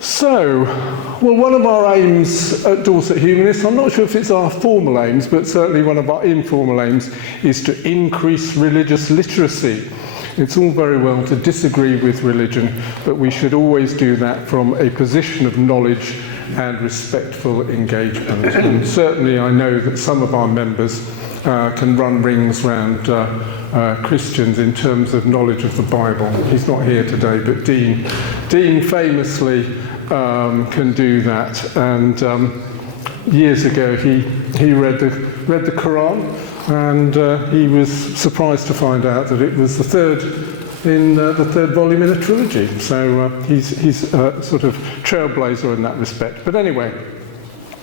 So, well, one of our aims at Dorset Humanists, I'm not sure if it's our formal aims, but certainly one of our informal aims, is to increase religious literacy. It's all very well to disagree with religion, but we should always do that from a position of knowledge and respectful engagement. And certainly I know that some of our members can run rings around Christians in terms of knowledge of the Bible. He's not here today, but Dean famously can do that. And years ago he read the Quran, and he was surprised to find out that it was the third volume in a trilogy. So he's a sort of trailblazer in that respect. But anyway,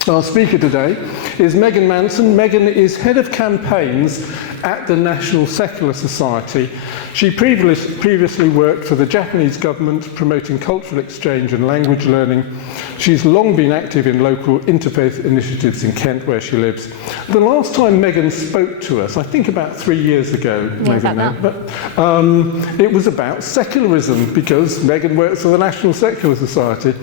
our speaker today is Megan Manson. Megan is head of campaigns at the National Secular Society. She previously worked for the Japanese government promoting cultural exchange and language learning. She's long been active in local interfaith initiatives in Kent, where she lives. The last time Megan spoke to us, I think about 3 years ago, it was about secularism, because Megan works for the National Secular Society,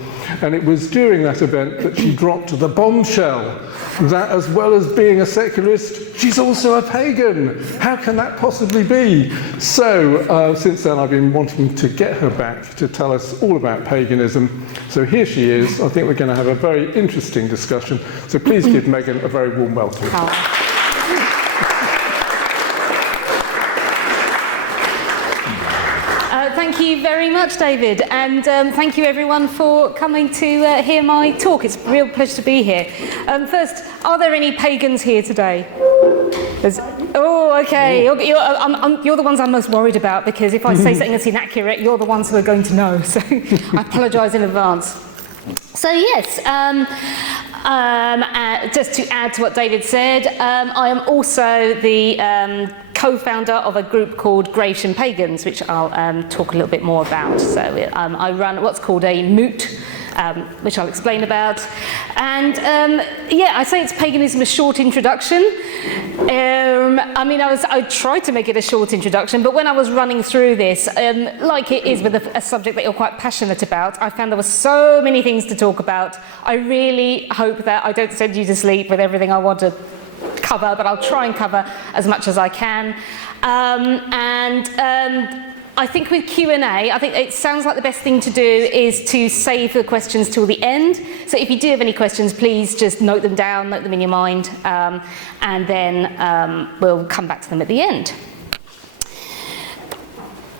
and it was during that event that she dropped the bombshell that, as well as being a secularist, she's also a pagan. How can that possibly be? So since then I've been wanting to get her back to tell us all about paganism. So here she is. I think we're going to have a very interesting discussion. So please give Megan a very warm welcome. Thank you very much, David, and thank you everyone for coming to hear my talk. It's a real pleasure to be here. First, are there any pagans here today? Oh, okay. You're the ones I'm most worried about, because if I say something that's inaccurate, you're the ones who are going to know. So I apologise in advance. So yes, just to add to what David said, I am also the co-founder of a group called Grecian Pagans, which I'll talk a little bit more about. So I run what's called a moot, which I'll explain about. And yeah, I say it's paganism, a short introduction. I tried to make it a short introduction, but when I was running through this, like it is with a subject that you're quite passionate about, I found there were so many things to talk about. I really hope that I don't send you to sleep with everything I want to cover, but I'll try and cover as much as I can. I think with Q&A, I think it sounds like the best thing to do is to save the questions till the end. So if you do have any questions, please just note them down, note them in your mind, and then we'll come back to them at the end.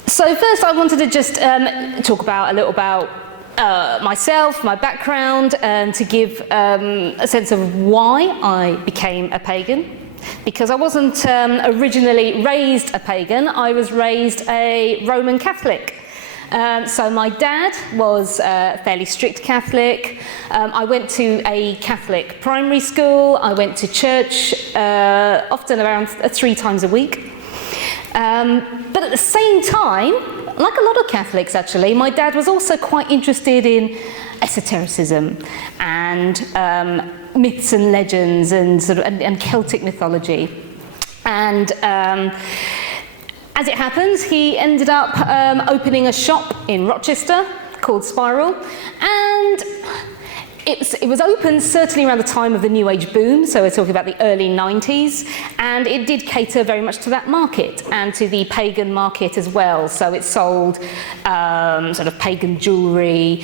So first I wanted to just talk a little about myself, my background, to give a sense of why I became a pagan. Because I wasn't originally raised a pagan, I was raised a Roman Catholic. So my dad was a fairly strict Catholic. I went to a Catholic primary school. I went to church often around 3 times a week. But at the same time, like a lot of Catholics actually, my dad was also quite interested in esotericism and myths and legends and and Celtic mythology. And as it happens, he ended up opening a shop in Rochester called Spiral, and it was opened certainly around the time of the New Age boom, so we're talking about the early 90s, and it did cater very much to that market and to the pagan market as well. So it sold sort of pagan jewellery,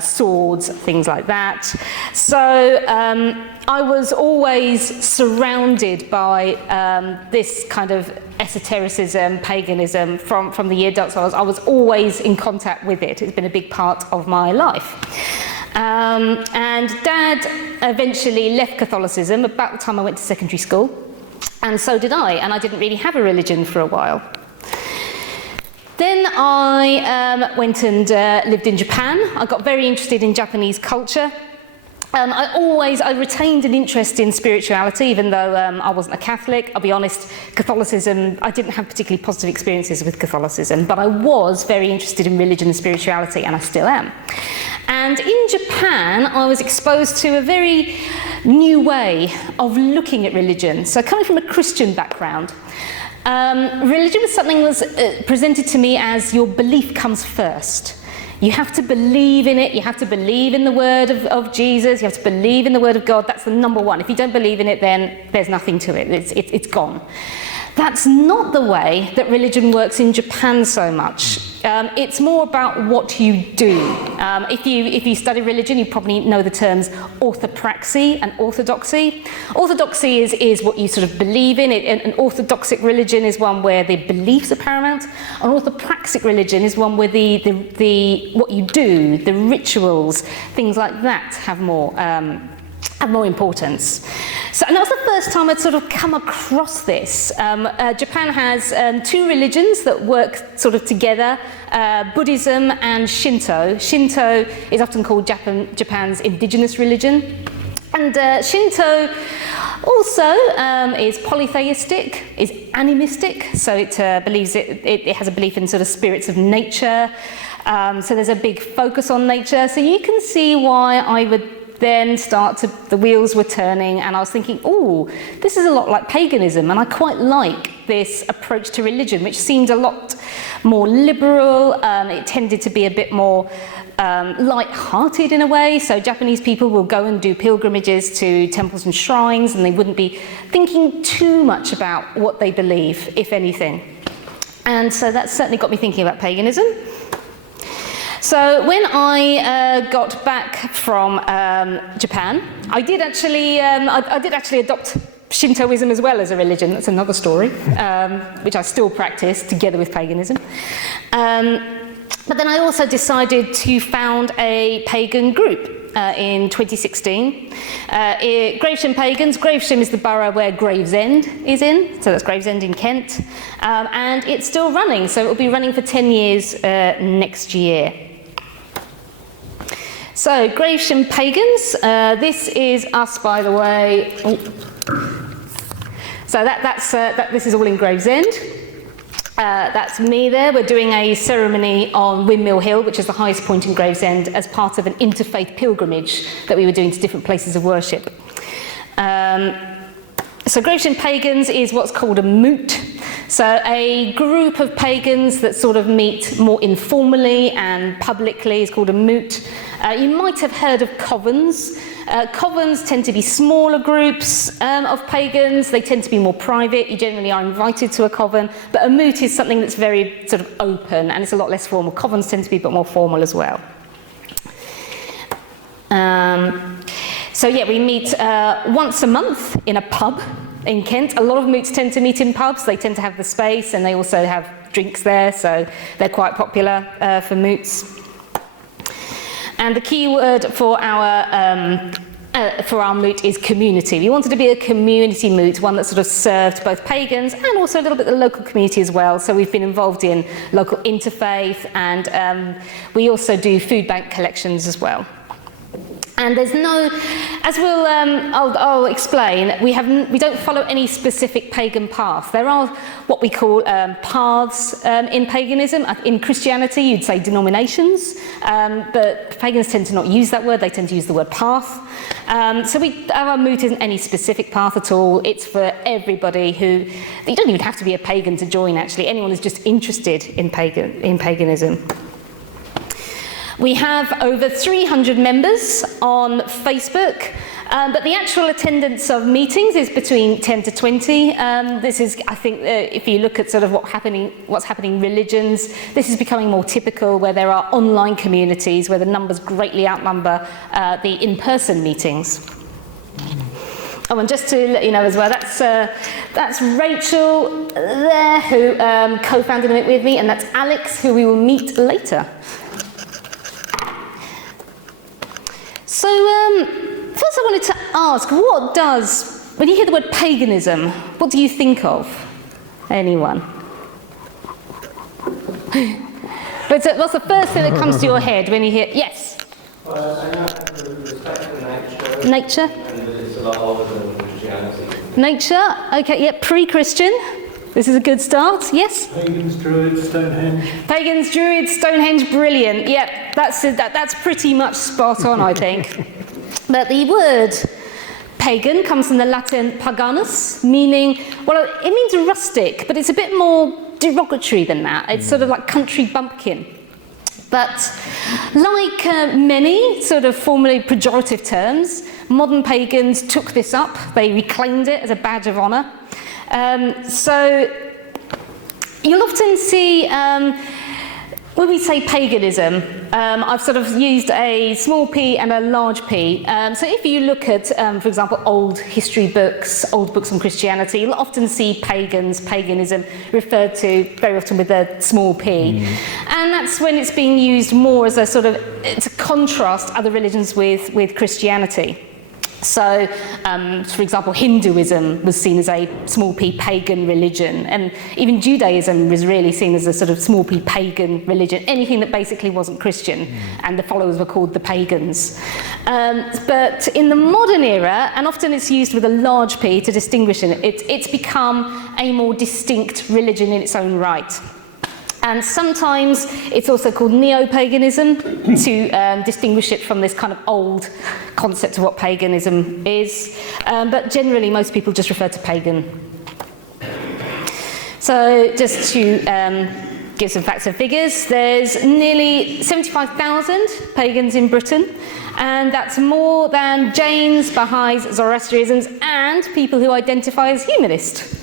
swords, things like that. So I was always surrounded by this kind of esotericism, paganism from the year dot. So I was always in contact with it. It's been a big part of my life. And Dad eventually left Catholicism about the time I went to secondary school, and so did I, and I didn't really have a religion for a while. Then I went and lived in Japan. I got very interested in Japanese culture. I retained an interest in spirituality, even though I wasn't a Catholic. I'll be honest, Catholicism, I didn't have particularly positive experiences with Catholicism, but I was very interested in religion and spirituality, and I still am. And in Japan, I was exposed to a very new way of looking at religion. So coming from a Christian background, religion was something that was presented to me as your belief comes first. You have to believe in it. You have to believe in the word of Jesus. You have to believe in the word of God. That's the number one. If you don't believe in it, then there's nothing to it. It's gone. That's not the way that religion works in Japan so much. It's more about what you do. If you study religion, you probably know the terms orthopraxy and orthodoxy. Orthodoxy is what you sort of believe in. An orthodoxic religion is one where the beliefs are paramount. An orthopraxic religion is one where the what you do, the rituals, things like that have more importance. So, and that was the first time I'd sort of come across this. Japan has two religions that work sort of together, Buddhism and Shinto. Shinto is often called Japan's indigenous religion. And Shinto also is polytheistic, is animistic, so it believes it has a belief in sort of spirits of nature. So there's a big focus on nature. So you can see why I would then the wheels were turning, and I was thinking, oh, this is a lot like paganism, and I quite like this approach to religion, which seemed a lot more liberal. It tended to be a bit more light-hearted in a way, so Japanese people will go and do pilgrimages to temples and shrines, and they wouldn't be thinking too much about what they believe, if anything. And so that certainly got me thinking about paganism. So when I got back from Japan, I did actually adopt Shintoism as well as a religion. That's another story, which I still practice together with paganism. But then I also decided to found a pagan group in 2016. Gravesham Pagans. Gravesham is the borough where Gravesend is in, so that's Gravesend in Kent. And it's still running, so it will be running for 10 years next year. So, Gravesham Pagans, this is us, by the way. Oh. So this is all in Gravesend. That's me there. We're doing a ceremony on Windmill Hill, which is the highest point in Gravesend, as part of an interfaith pilgrimage that we were doing to different places of worship. So Gravesham Pagans is what's called a moot. So a group of pagans that sort of meet more informally and publicly is called a moot. You might have heard of covens. Covens tend to be smaller groups of pagans. They tend to be more private. You generally are invited to a coven. But a moot is something that's very sort of open, and it's a lot less formal. Covens tend to be a bit more formal as well. So yeah, we meet once a month in a pub in Kent. A lot of moots tend to meet in pubs. They tend to have the space, and they also have drinks there, so they're quite popular for moots. And the key word for our moot is community. We wanted to be a community moot, one that sort of served both pagans and also a little bit the local community as well. So we've been involved in local interfaith, and we also do food bank collections as well. And there's no, as I'll explain, we don't follow any specific pagan path. There are what we call paths in paganism. In Christianity, you'd say denominations, but pagans tend to not use that word. They tend to use the word path. So our moot isn't any specific path at all. It's for everybody you don't even have to be a pagan to join, actually. Anyone who's just interested in paganism. We have over 300 members on Facebook, but the actual attendance of meetings is between 10 to 20. This is, I think, if you look at sort of what's happening in religions, this is becoming more typical, where there are online communities where the numbers greatly outnumber the in-person meetings. Oh, and just to let you know as well, that's Rachel there, who co-founded it with me, and that's Alex, who we will meet later. So, first I wanted to ask, when you hear the word paganism, what do you think of? Anyone? But what's the first thing that comes to your head when you hear, yes? Well, I know respect for nature. Nature? And that it's a lot older than Christianity. Nature, okay, yeah, pre-Christian. This is a good start, yes? Pagans, Druids, Stonehenge. Pagans, Druids, Stonehenge, brilliant. Yep, that's pretty much spot on, I think. But the word pagan comes from the Latin paganus, meaning, well, it means rustic, but it's a bit more derogatory than that. It's sort of like country bumpkin. But like many sort of formerly pejorative terms, modern pagans took this up. They reclaimed it as a badge of honour. So you'll often see, when we say paganism, I've sort of used a small p and a large p. So if you look at, for example, old history books, old books on Christianity, you'll often see paganism referred to very often with a small p. And that's when it's being used more as a sort of, to contrast other religions with Christianity. So, for example, Hinduism was seen as a small p pagan religion, and even Judaism was really seen as a sort of small p pagan religion, anything that basically wasn't Christian, and the followers were called the pagans. But in the modern era, and often it's used with a large p to distinguish it, it's become a more distinct religion in its own right. And sometimes it's also called neo-paganism to distinguish it from this kind of old concept of what paganism is. But generally, most people just refer to pagan. So just to give some facts and figures, there's nearly 75,000 pagans in Britain. And that's more than Jains, Baha'is, Zoroastrians, and people who identify as humanist.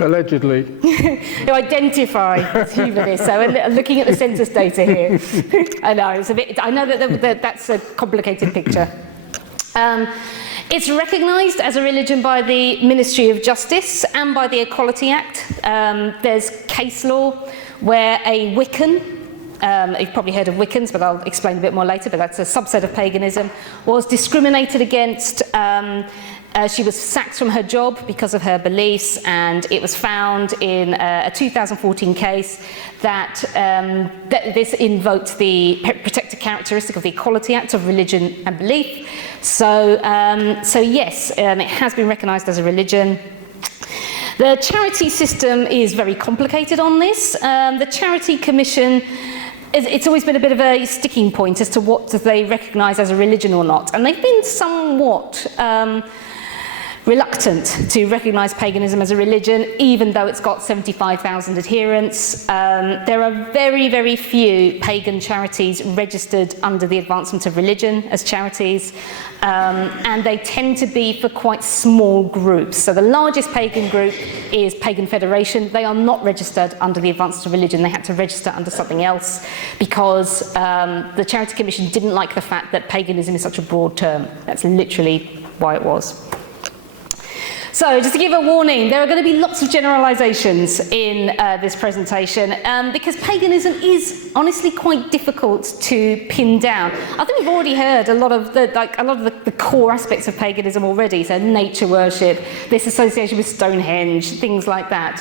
Allegedly. Who identify as humanists. So I'm looking at the census data here. I know, it's a bit, I know that that's a complicated picture. It's recognised as a religion by the Ministry of Justice and by the Equality Act. There's case law where a Wiccan, you've probably heard of Wiccans, but I'll explain a bit more later, but that's a subset of paganism, was discriminated against. She was sacked from her job because of her beliefs, and it was found in a 2014 case that, this invoked the protected characteristic of the Equality Act of religion and belief. So yes, it has been recognised as a religion. The charity system is very complicated on this. The Charity Commission, it's always been a bit of a sticking point as to what do they recognise as a religion or not, and they've been somewhat reluctant to recognise paganism as a religion, even though it's got 75,000 adherents. There are very, very few pagan charities registered under the Advancement of Religion as charities, and they tend to be for quite small groups. So the largest pagan group is Pagan Federation. They are not registered under the Advancement of Religion. They had to register under something else because the Charity Commission didn't like the fact that paganism is such a broad term. That's literally why it was. So, just to give a warning, there are going to be lots of generalisations in this presentation because paganism is honestly quite difficult to pin down. I think we've already heard a lot of the core aspects of paganism already. So, nature worship, this association with Stonehenge, things like that.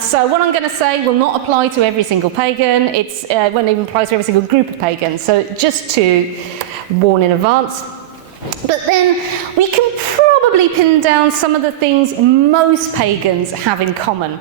So, what I'm going to say will not apply to every single pagan. It won't even apply to every single group of pagans. So, just to warn in advance. But then we can probably pin down some of the things most pagans have in common.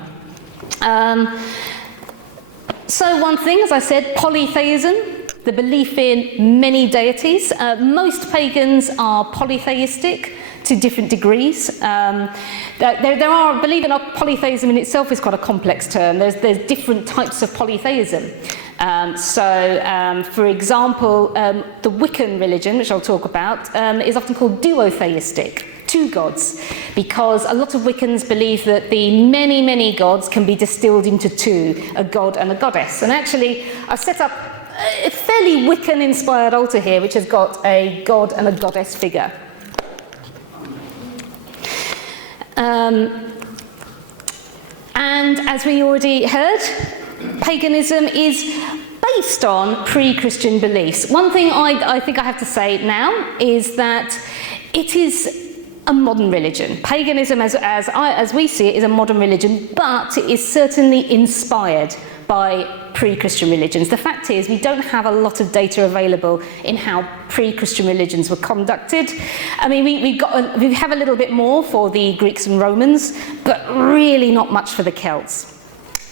So one thing, as I said, polytheism, the belief in many deities. Most pagans are polytheistic to different degrees. There are, believe it or not, polytheism in itself is quite a complex term. There's different types of polytheism. For example, the Wiccan religion, which I'll talk about, is often called duotheistic, two gods, because a lot of Wiccans believe that the many, many gods can be distilled into two, a god and a goddess. And actually, I've set up a fairly Wiccan-inspired altar here, which has got a god and a goddess figure. And as we already heard, paganism is based on pre-Christian beliefs. One thing I think I have to say now is that it is a modern religion. Paganism, as we see it, is a modern religion, but it is certainly inspired by pre-Christian religions. The fact is, we don't have a lot of data available in how pre-Christian religions were conducted. I mean, we have a little bit more for the Greeks and Romans, but really not much for the Celts.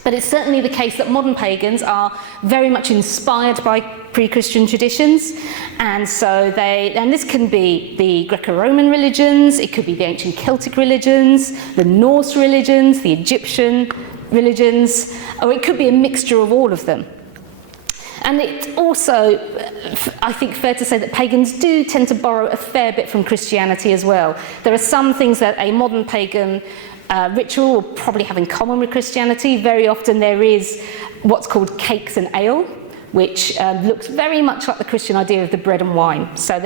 But it's certainly the case that modern pagans are very much inspired by pre-Christian traditions, and so and this can be the Greco-Roman religions, it could be the ancient Celtic religions, the Norse religions, the Egyptian religions, or it could be a mixture of all of them. And it's also, I think, fair to say that pagans do tend to borrow a fair bit from Christianity as well. There are some things that a modern pagan ritual will probably have in common with Christianity. Very often there is what's called cakes and ale, which looks very much like the Christian idea of the bread and wine. So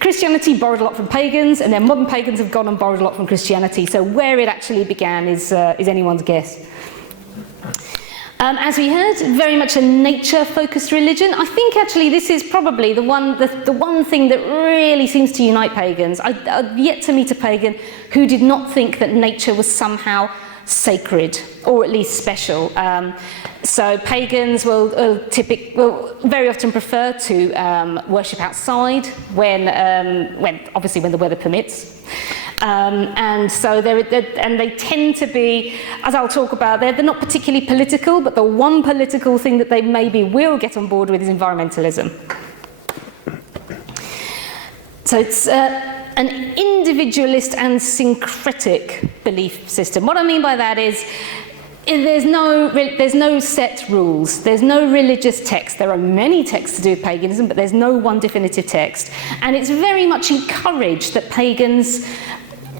Christianity borrowed a lot from pagans, and then modern pagans have gone and borrowed a lot from Christianity. So where it actually began is anyone's guess. As we heard, very much a nature-focused religion. I think actually this is probably the one thing that really seems to unite pagans. I've yet to meet a pagan who did not think that nature was somehow sacred, or at least special. So pagans will very often prefer to worship outside when obviously when the weather permits. And so they tend to be, as I'll talk about, they're not particularly political, but the one political thing that they maybe will get on board with is environmentalism. So it's an individualist and syncretic belief system. What I mean by that is there's no set rules. There's no religious text. There are many texts to do with paganism, but there's no one definitive text. And it's very much encouraged that pagans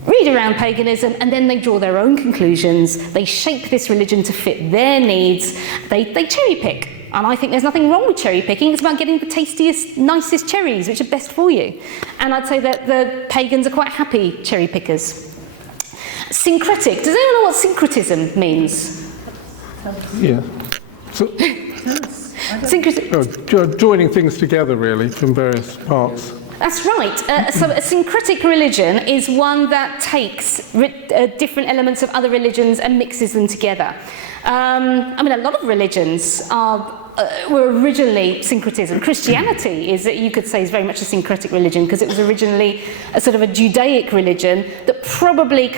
read around paganism and then they draw their own conclusions. They shape this religion to fit their needs. They cherry pick. And I think there's nothing wrong with cherry picking. It's about getting the tastiest, nicest cherries, which are best for you. And I'd say that the pagans are quite happy cherry pickers. Syncretic. Does anyone know what syncretism means? Yeah. So, joining things together, really, from various parts. That's right. So a syncretic religion is one that takes different elements of other religions and mixes them together. I mean, a lot of religions were originally syncretism. Christianity you could say, is very much a syncretic religion because it was originally a sort of a Judaic religion that probably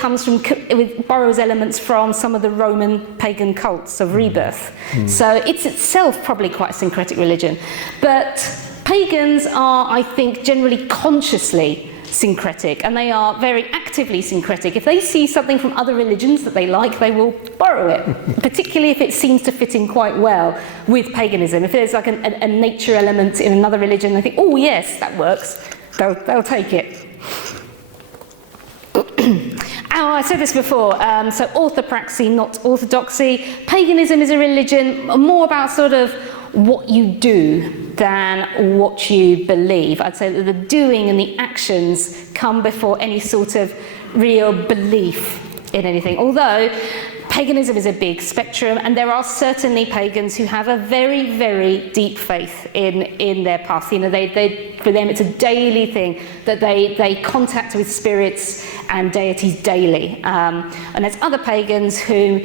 borrows elements from some of the Roman pagan cults of rebirth. So it's itself probably quite a syncretic religion. But pagans are, I think, generally consciously syncretic, and they are very actively syncretic. If they see something from other religions that they like, they will borrow it, particularly if it seems to fit in quite well with paganism. If there's like a nature element in another religion, they think, oh yes, that works, they'll take it. Oh, I said this before, so orthopraxy, not orthodoxy. Paganism is a religion more about sort of what you do than what you believe. I'd say that the doing and the actions come before any sort of real belief in anything. Although paganism is a big spectrum, and there are certainly pagans who have a very, very deep faith in their past. You know, for them it's a daily thing that they contact with spirits and deities daily. And there's other pagans who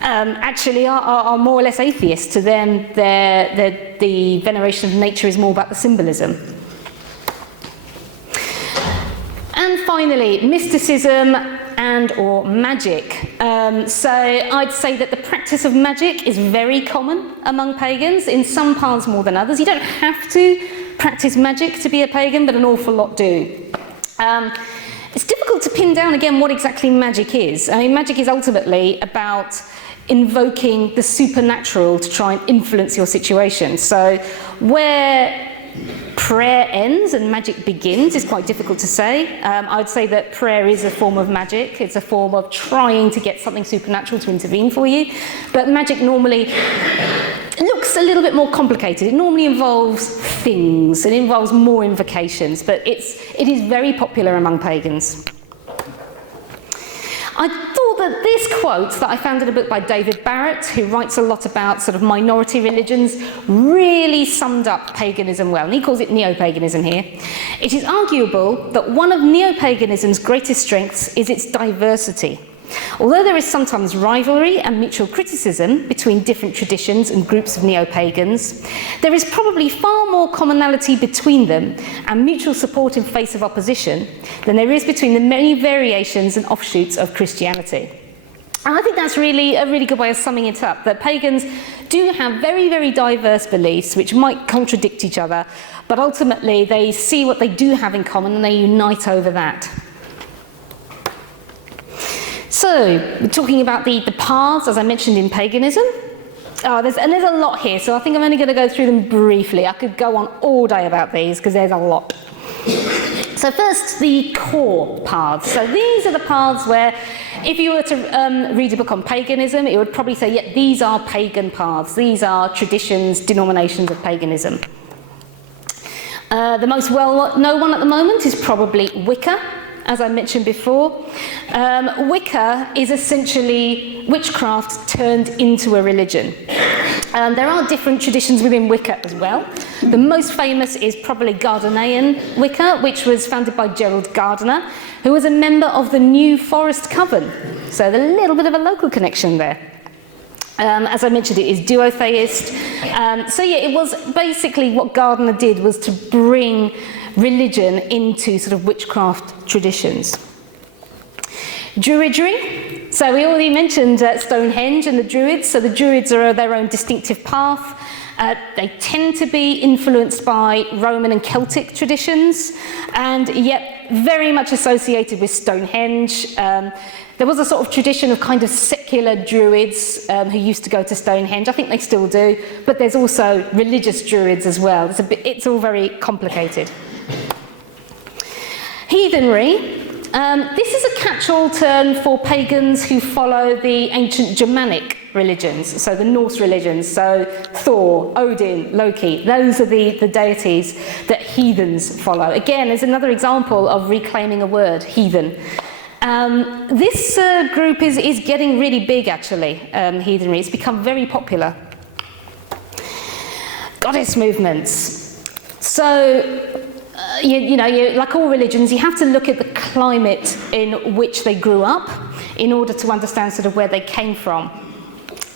actually are more or less atheists. To them, the veneration of nature is more about the symbolism. And finally, mysticism and or magic. So I'd say that the practice of magic is very common among pagans, in some paths more than others. You don't have to practice magic to be a pagan, but an awful lot do. It's difficult to pin down again what exactly magic is. I mean, magic is ultimately about invoking the supernatural to try and influence your situation. So where prayer ends and magic begins is quite difficult to say. I would say that prayer is a form of magic. It's a form of trying to get something supernatural to intervene for you. But magic normally looks a little bit more complicated. It normally involves things. It involves more invocations. But it is very popular among pagans. I thought that this quote that I found in a book by David Barrett, who writes a lot about sort of minority religions, really summed up paganism well, and he calls it neo-paganism here. It is arguable that one of neo-paganism's greatest strengths is its diversity. Although there is sometimes rivalry and mutual criticism between different traditions and groups of neo-pagans, there is probably far more commonality between them and mutual support in face of opposition than there is between the many variations and offshoots of Christianity. And I think that's really a really good way of summing it up, that pagans do have very, very diverse beliefs which might contradict each other, but ultimately they see what they do have in common and they unite over that. So, we're talking about the paths, as I mentioned, in paganism. there's a lot here, so I think I'm only going to go through them briefly. I could go on all day about these because there's a lot. So first, the core paths. So these are the paths where, if you were to read a book on paganism, it would probably say, yeah, these are pagan paths. These are traditions, denominations of paganism. The most well-known one at the moment is probably Wicca, as I mentioned before. Wicca is essentially witchcraft turned into a religion. There are different traditions within Wicca as well. The most famous is probably Gardnerian Wicca, which was founded by Gerald Gardner, who was a member of the New Forest Coven. So there's a little bit of a local connection there. As I mentioned, it is duotheist. So yeah, it was basically what Gardner did was to bring religion into sort of witchcraft traditions. Druidry. So we already mentioned Stonehenge and the Druids. So the Druids are their own distinctive path. They tend to be influenced by Roman and Celtic traditions, and yet very much associated with Stonehenge. There was a sort of tradition of kind of secular Druids who used to go to Stonehenge. I think they still do, but there's also religious Druids as well. It's all very complicated. Heathenry. This is a catch-all term for pagans who follow the ancient Germanic religions, so the Norse religions, so Thor, Odin, Loki. Those are the deities that heathens follow. Again, there's another example of reclaiming a word, heathen. This group is getting really big, actually, heathenry. It's become very popular. Goddess movements. So, like all religions, you have to look at the climate in which they grew up in order to understand sort of where they came from.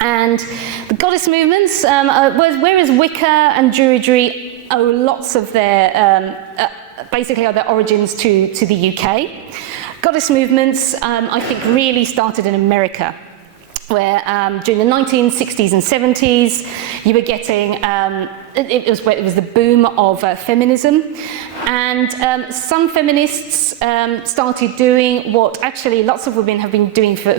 And the goddess movements, whereas Wicca and Druidry owe lots of their, basically are their origins to the UK, goddess movements, I think, really started in America, where during the 1960s and 70s, you were getting, it was the boom of feminism. And some feminists started doing what actually lots of women have been doing for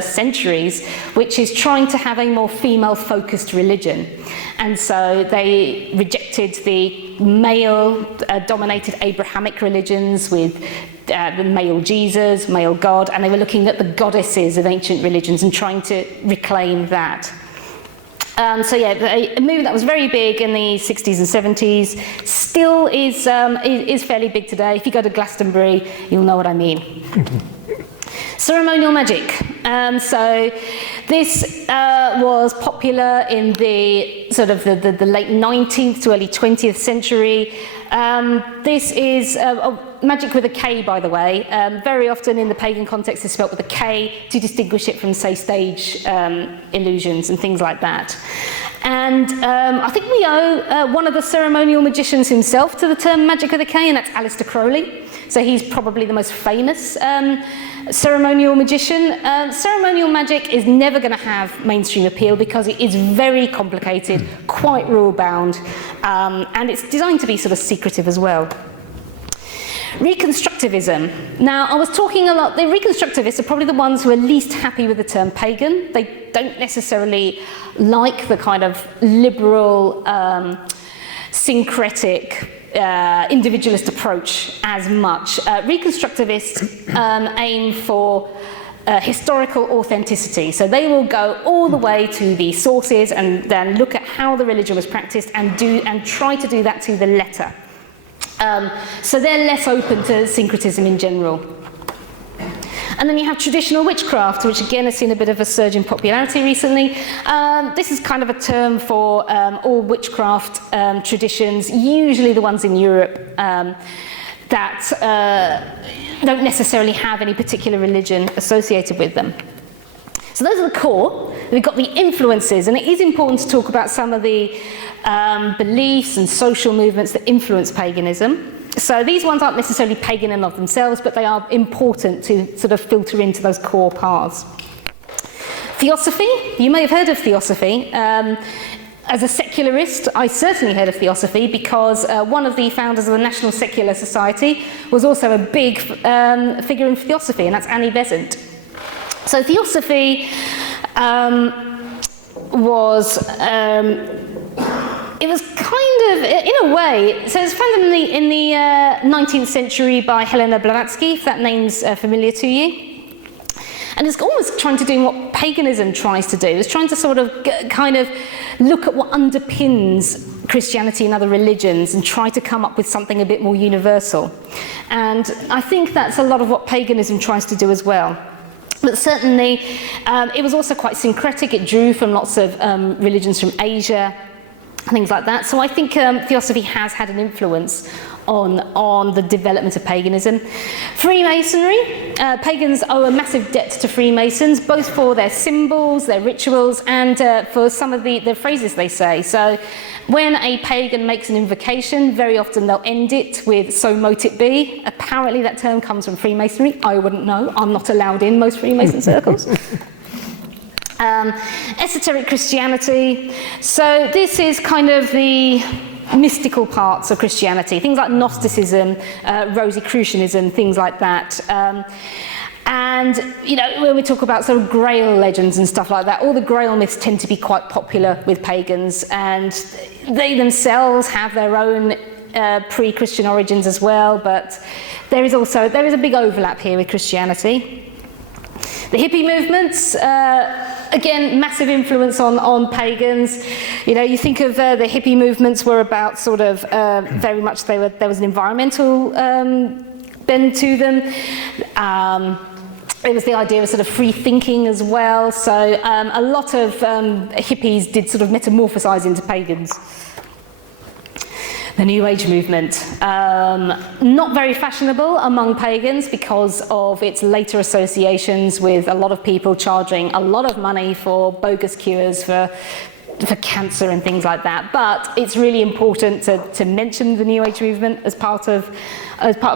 centuries, which is trying to have a more female-focused religion. And so they rejected the male-dominated Abrahamic religions with the male Jesus, male God, and they were looking at the goddesses of ancient religions and trying to reclaim that. So yeah, a movement that was very big in the 60s and 70s still is fairly big today. If you go to Glastonbury, you'll know what I mean. Ceremonial magic. So this was popular in the sort of the late 19th to early 20th century. This is magic with a K, by the way. Very often in the pagan context it's spelt with a K to distinguish it from, say, stage illusions and things like that. And I think we owe one of the ceremonial magicians himself to the term magic with a K, and that's Aleister Crowley. So he's probably the most famous ceremonial magician. Ceremonial magic is never going to have mainstream appeal because it is very complicated, quite rule-bound, and it's designed to be sort of secretive as well. Reconstructivism. Now, I was talking a lot, the Reconstructivists are probably the ones who are least happy with the term pagan. They don't necessarily like the kind of liberal, syncretic, individualist approach as much. Reconstructivists aim for historical authenticity. So they will go all the way to the sources and then look at how the religion was practiced and try to do that to the letter. So they're less open to syncretism in general. And then you have traditional witchcraft, which again has seen a bit of a surge in popularity recently. This is kind of a term for all witchcraft traditions, usually the ones in Europe that don't necessarily have any particular religion associated with them. So those are the core. We've got the influences, and it is important to talk about some of the beliefs and social movements that influence paganism. So these ones aren't necessarily pagan in and of themselves, but they are important to sort of filter into those core paths. Theosophy, you may have heard of theosophy. As a secularist, I certainly heard of theosophy because one of the founders of the National Secular Society was also a big figure in theosophy, and that's Annie Besant. So theosophy was, it was kind of, in a way, so it's found in the 19th century by Helena Blavatsky, if that name's familiar to you. And it's almost trying to do what paganism tries to do. It's trying to sort of kind of look at what underpins Christianity and other religions and try to come up with something a bit more universal. And I think that's a lot of what paganism tries to do as well. But certainly, it was also quite syncretic. It drew from lots of religions from Asia, things like that. So I think theosophy has had an influence on the development of paganism. Freemasonry, pagans owe a massive debt to Freemasons, both for their symbols, their rituals, and for some of the phrases they say. So when a pagan makes an invocation, very often they'll end it with "so mote it be." Apparently that term comes from Freemasonry. I wouldn't know. I'm not allowed in most Freemason circles. Esoteric Christianity. So this is kind of the mystical parts of Christianity, things like Gnosticism, Rosicrucianism, things like that. And, you know, when we talk about sort of Grail legends and stuff like that, all the Grail myths tend to be quite popular with pagans, and they themselves have their own pre-Christian origins as well, but there is a big overlap here with Christianity. The hippie movements, again, massive influence on pagans. You know, you think of the hippie movements were about sort of very much there was an environmental bend to them. It was the idea of sort of free thinking as well. So a lot of hippies did sort of metamorphosize into pagans. The New Age movement, not very fashionable among pagans because of its later associations with a lot of people charging a lot of money for bogus cures for cancer and things like that. But it's really important to mention the New Age movement as part of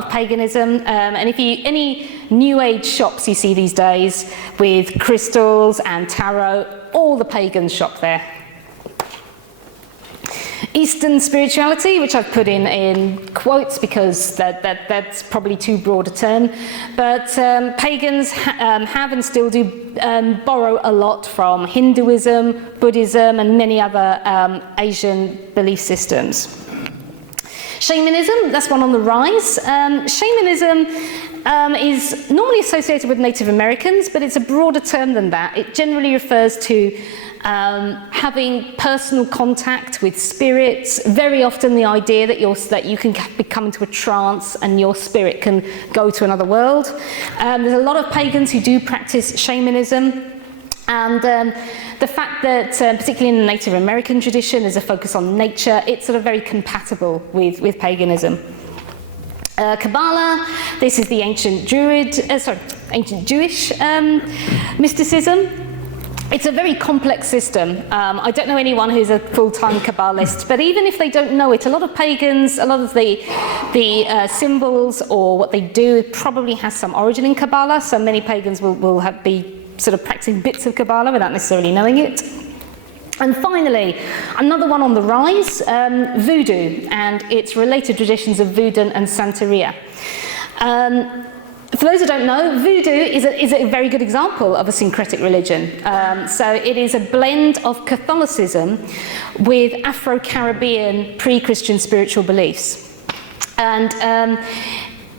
paganism. And if any New Age shops you see these days with crystals and tarot, all the pagans shop there. Eastern spirituality, which I've put in quotes because that's probably too broad a term, but pagans have and still do borrow a lot from Hinduism, Buddhism, and many other Asian belief systems. Shamanism, that's one on the rise. Shamanism is normally associated with Native Americans, but it's a broader term than that. It generally refers to having personal contact with spirits. Very often the idea that you can become into a trance and your spirit can go to another world. There's a lot of pagans who do practice shamanism. And the fact that, particularly in the Native American tradition, there's a focus on nature, it's sort of very compatible with paganism. Kabbalah, this is the ancient Jewish mysticism. It's a very complex system. I don't know anyone who's a full-time Kabbalist, but even if they don't know it, a lot of pagans, a lot of the symbols or what they do probably has some origin in Kabbalah, so many pagans will be sort of practicing bits of Kabbalah without necessarily knowing it. And finally, another one on the rise, voodoo, and its related traditions of voodoo and Santeria. For those who don't know, voodoo is a very good example of a syncretic religion. So it is a blend of Catholicism with Afro-Caribbean pre-Christian spiritual beliefs. And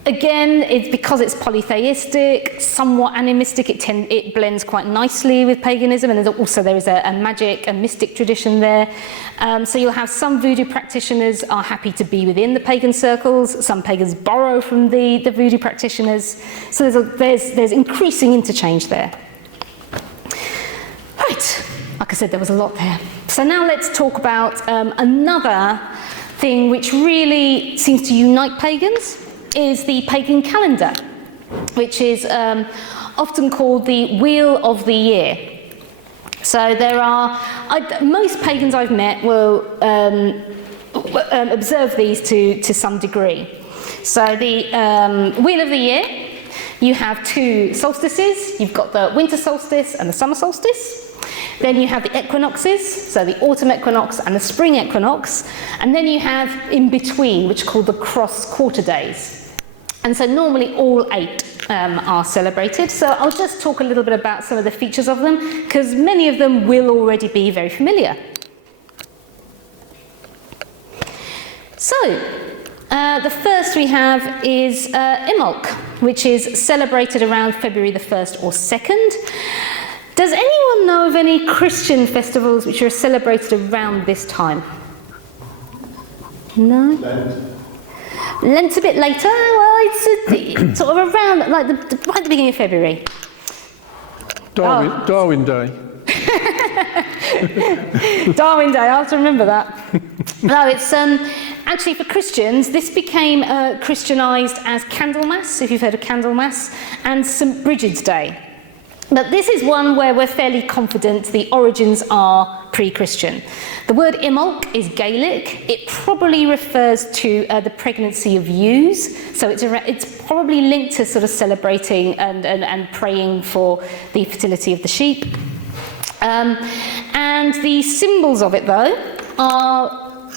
again, it's because it's polytheistic, somewhat animistic, it blends quite nicely with paganism, and there is a magic and mystic tradition there. So you'll have some voodoo practitioners are happy to be within the pagan circles, some pagans borrow from the voodoo practitioners, so there's increasing interchange there. Right, like I said, there was a lot there. So now let's talk about another thing which really seems to unite pagans, is the pagan calendar, which is often called the Wheel of the Year. So there are, most pagans I've met will observe these to some degree. So the Wheel of the Year, you have two solstices. You've got the winter solstice and the summer solstice. Then you have the equinoxes, so the autumn equinox and the spring equinox. And then you have in between, which are called the cross quarter days. And so normally all 8 are celebrated. So I'll just talk a little bit about some of the features of them, because many of them will already be very familiar. So, the first we have is Imbolc, which is celebrated around February the 1st or 2nd. Does anyone know of any Christian festivals which are celebrated around this time? No? Lent's a bit later. Well, it's sort of around, like right at the beginning of February. Darwin Day. Darwin Day, I'll have to remember that. No, it's actually for Christians, this became Christianised as Candlemas, if you've heard of Candlemas, and St. Bridget's Day. But this is one where we're fairly confident the origins are pre-Christian. The word Imbolc is Gaelic. It probably refers to the pregnancy of ewes, so it's probably linked to sort of celebrating and praying for the fertility of the sheep. And the symbols of it, though, are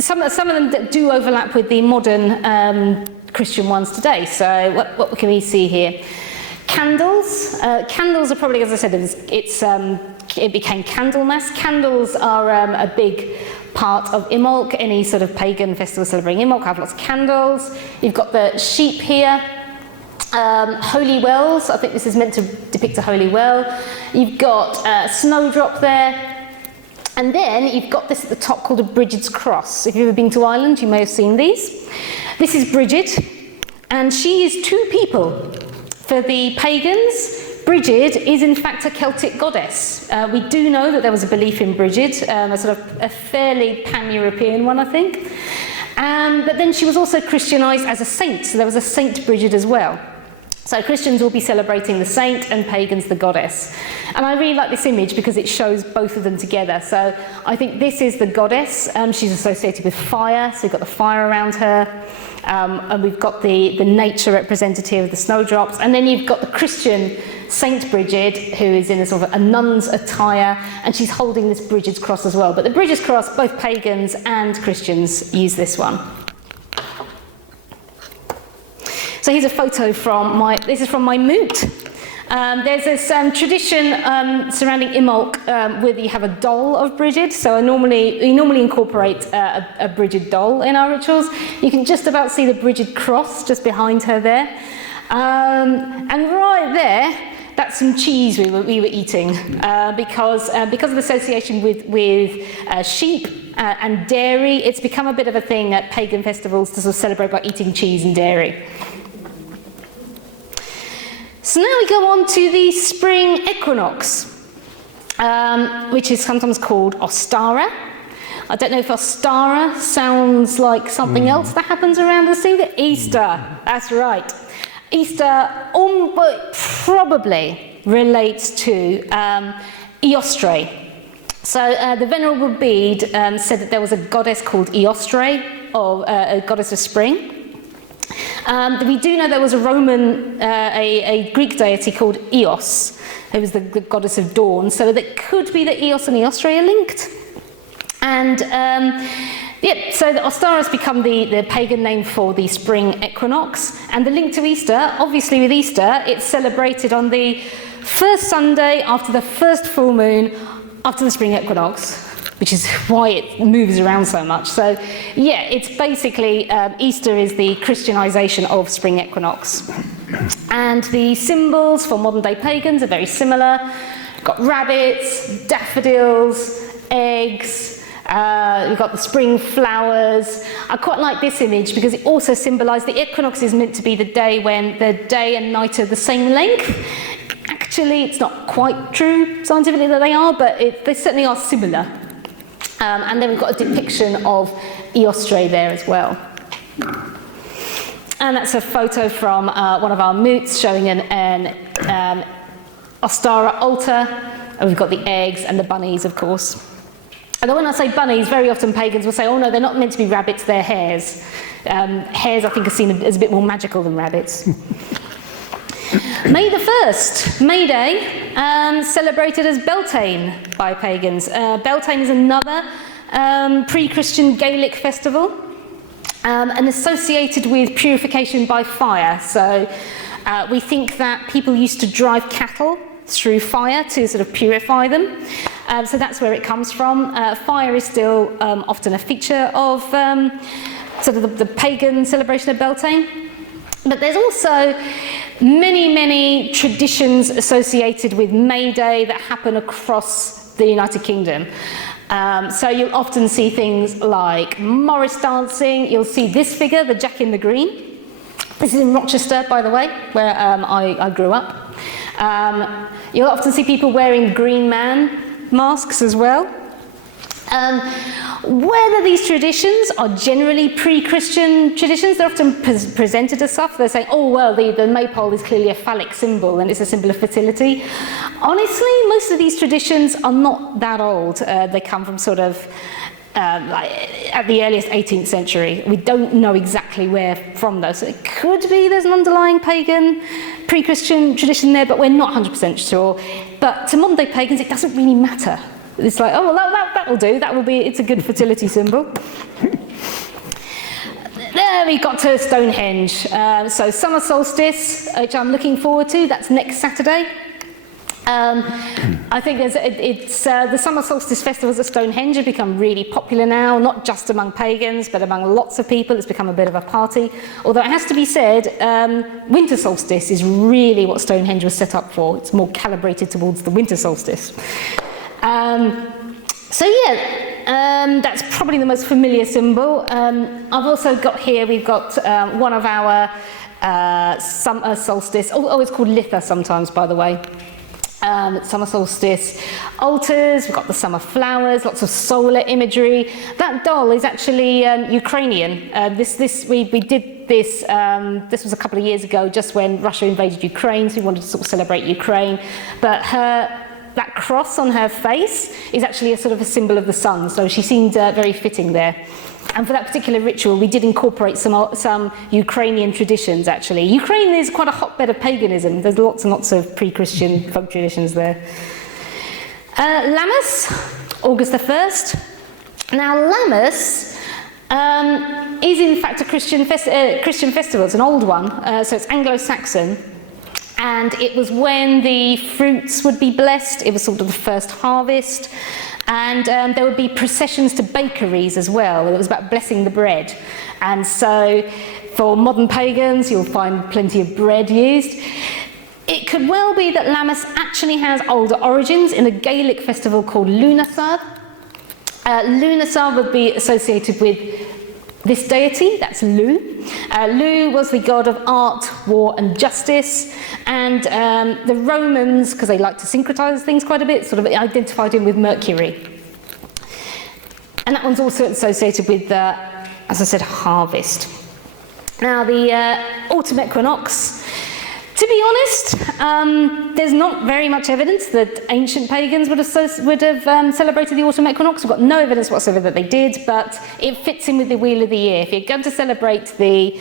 some of them that do overlap with the modern Christian ones today. So what can we see here? Candles. Candles are probably, as I said, it became Candlemas. Candles are a big part of Imbolc. Any sort of pagan festival celebrating Imbolc have lots of candles. You've got the sheep here. Holy wells. I think this is meant to depict a holy well. You've got a snowdrop there. And then you've got this at the top called a Bridget's cross. If you've ever been to Ireland, you may have seen these. This is Bridget, and she is two people. For the pagans, Bridget is in fact a Celtic goddess. We do know that there was a belief in Bridget, a sort of a fairly pan-European one, I think. But then she was also Christianised as a saint, so there was a Saint Bridget as well. So Christians will be celebrating the saint and pagans the goddess. And I really like this image because it shows both of them together. So I think this is the goddess. She's associated with fire, so we've got the fire around her. And we've got the nature representative of the snowdrops. And then you've got the Christian Saint Bridget, who is in a sort of a nun's attire, and she's holding this Bridget's cross as well. But the Bridget's cross, both pagans and Christians use this one. So here's a photo from this is from my moot. There's this tradition surrounding Imbolc where you have a doll of Bridget. So we normally incorporate a Bridget doll in our rituals. You can just about see the Bridget cross just behind her there. And right there, that's some cheese we were eating because of the association with sheep and dairy. It's become a bit of a thing at pagan festivals to sort of celebrate by eating cheese and dairy. So now we go on to the spring equinox, which is sometimes called Ostara. I don't know if Ostara sounds like something else that happens around the sea. Easter, that's right. Easter probably relates to Eostre. So the Venerable Bede said that there was a goddess called Eostre, or a goddess of spring. We do know there was a a Greek deity called Eos, who was the goddess of dawn. So that could be that Eos and Eostre are linked. And so the Ostara has become the pagan name for the spring equinox. And the link to Easter, obviously with Easter, it's celebrated on the first Sunday after the first full moon after the spring equinox, which is why it moves around so much. So yeah, it's basically, Easter is the Christianization of spring equinox. And the symbols for modern day pagans are very similar. We've got rabbits, daffodils, eggs, we've got the spring flowers. I quite like this image because it also symbolizes the equinox is meant to be the day when the day and night are the same length. Actually, it's not quite true scientifically that they are, but they certainly are similar. And then we've got a depiction of Eostre there as well. And that's a photo from one of our moots showing an Ostara altar. And we've got the eggs and the bunnies, of course. And when I say bunnies, very often pagans will say, oh no, they're not meant to be rabbits, they're hares. Hares, I think, are seen as a bit more magical than rabbits. May the 1st, May Day, celebrated as Beltane by pagans. Beltane is another pre-Christian Gaelic festival and associated with purification by fire. So We think that people used to drive cattle through fire to sort of purify them. So that's where it comes from. Fire is still often a feature of sort of the pagan celebration of Beltane. But there's also many traditions associated with May Day that happen across the United Kingdom. So you'll often see things like Morris dancing. You'll see this figure, the Jack in the Green. This is in Rochester, by the way, where I grew up. You'll often see people wearing Green Man masks as well. Whether these traditions are generally pre-Christian traditions, they're often presented as such. They're saying, oh, well, the maypole is clearly a phallic symbol and it's a symbol of fertility. Honestly, most of these traditions are not that old. They come from sort of at the earliest 18th century. We don't know exactly where from though. So it could be there's an underlying pagan pre-Christian tradition there, but we're not 100% sure. But to modern day pagans, it doesn't really matter. It's like, oh, well, that will do. It's a good fertility symbol. There we got to Stonehenge. So summer solstice, which I'm looking forward to. That's next Saturday. I think the summer solstice festivals at Stonehenge have become really popular now, not just among pagans, but among lots of people. It's become a bit of a party. Although it has to be said, winter solstice is really what Stonehenge was set up for. It's more calibrated towards the winter solstice. That's probably the most familiar symbol. I've also got here, we've got one of our summer solstice, it's called Litha sometimes, by the way. Summer solstice altars, we've got the summer flowers, lots of solar imagery. That doll is actually Ukrainian. We did this, this was a couple of years ago, just when Russia invaded Ukraine, so we wanted to sort of celebrate Ukraine. But that cross on her face is actually a sort of a symbol of the sun, so she seemed very fitting there. And for that particular ritual, we did incorporate some Ukrainian traditions, actually. Ukraine is quite a hotbed of paganism. There's lots and lots of pre-Christian folk traditions there. Lammas, August the 1st. Now, Lammas is in fact a Christian festival. It's an old one, so it's Anglo-Saxon. And it was when the fruits would be blessed. It was sort of the first harvest. And there would be processions to bakeries as well. It was about blessing the bread. And so for modern pagans, you'll find plenty of bread used. It could well be that Lammas actually has older origins in a Gaelic festival called Lunasar. Lunasar would be associated with this deity, that's Lu. Lu was the god of art, war and justice, and the Romans, because they like to syncretize things quite a bit, sort of identified him with Mercury. And that one's also associated with, as I said, harvest. Now the autumn equinox, to be honest, there's not very much evidence that ancient pagans would have celebrated the autumn equinox. We've got no evidence whatsoever that they did, but it fits in with the wheel of the year. If you're going to celebrate the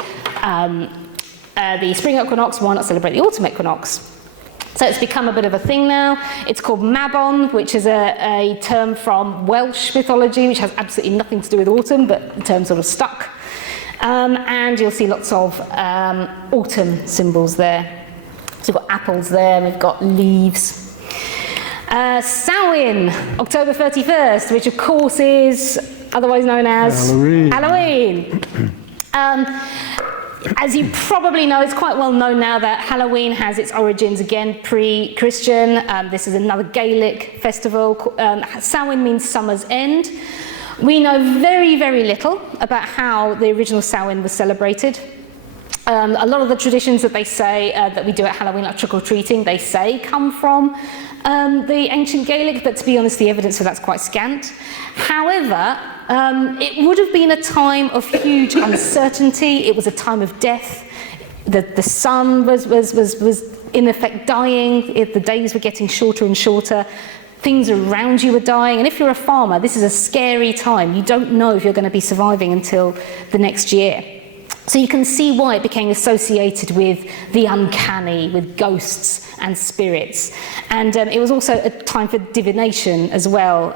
spring equinox, why not celebrate the autumn equinox? So it's become a bit of a thing now. It's called Mabon, which is a term from Welsh mythology, which has absolutely nothing to do with autumn, but the term sort of stuck. And you'll see lots of autumn symbols there. So we've got apples there, we've got leaves. Samhain, October 31st, which of course is otherwise known as Halloween. As you probably know, it's quite well known now that Halloween has its origins, again, pre-Christian. This is another Gaelic festival. Samhain means summer's end. We know very, very little about how the original Samhain was celebrated. A lot of the traditions that they say that we do at Halloween, like trick-or-treating, they say come from the ancient Gaelic, but to be honest, the evidence for that's quite scant. However, it would have been a time of huge uncertainty. It was a time of death. The sun was in effect dying. The days were getting shorter and shorter. Things around you were dying. And if you're a farmer, this is a scary time. You don't know if you're going to be surviving until the next year. So you can see why it became associated with the uncanny, with ghosts and spirits. And it was also a time for divination as well.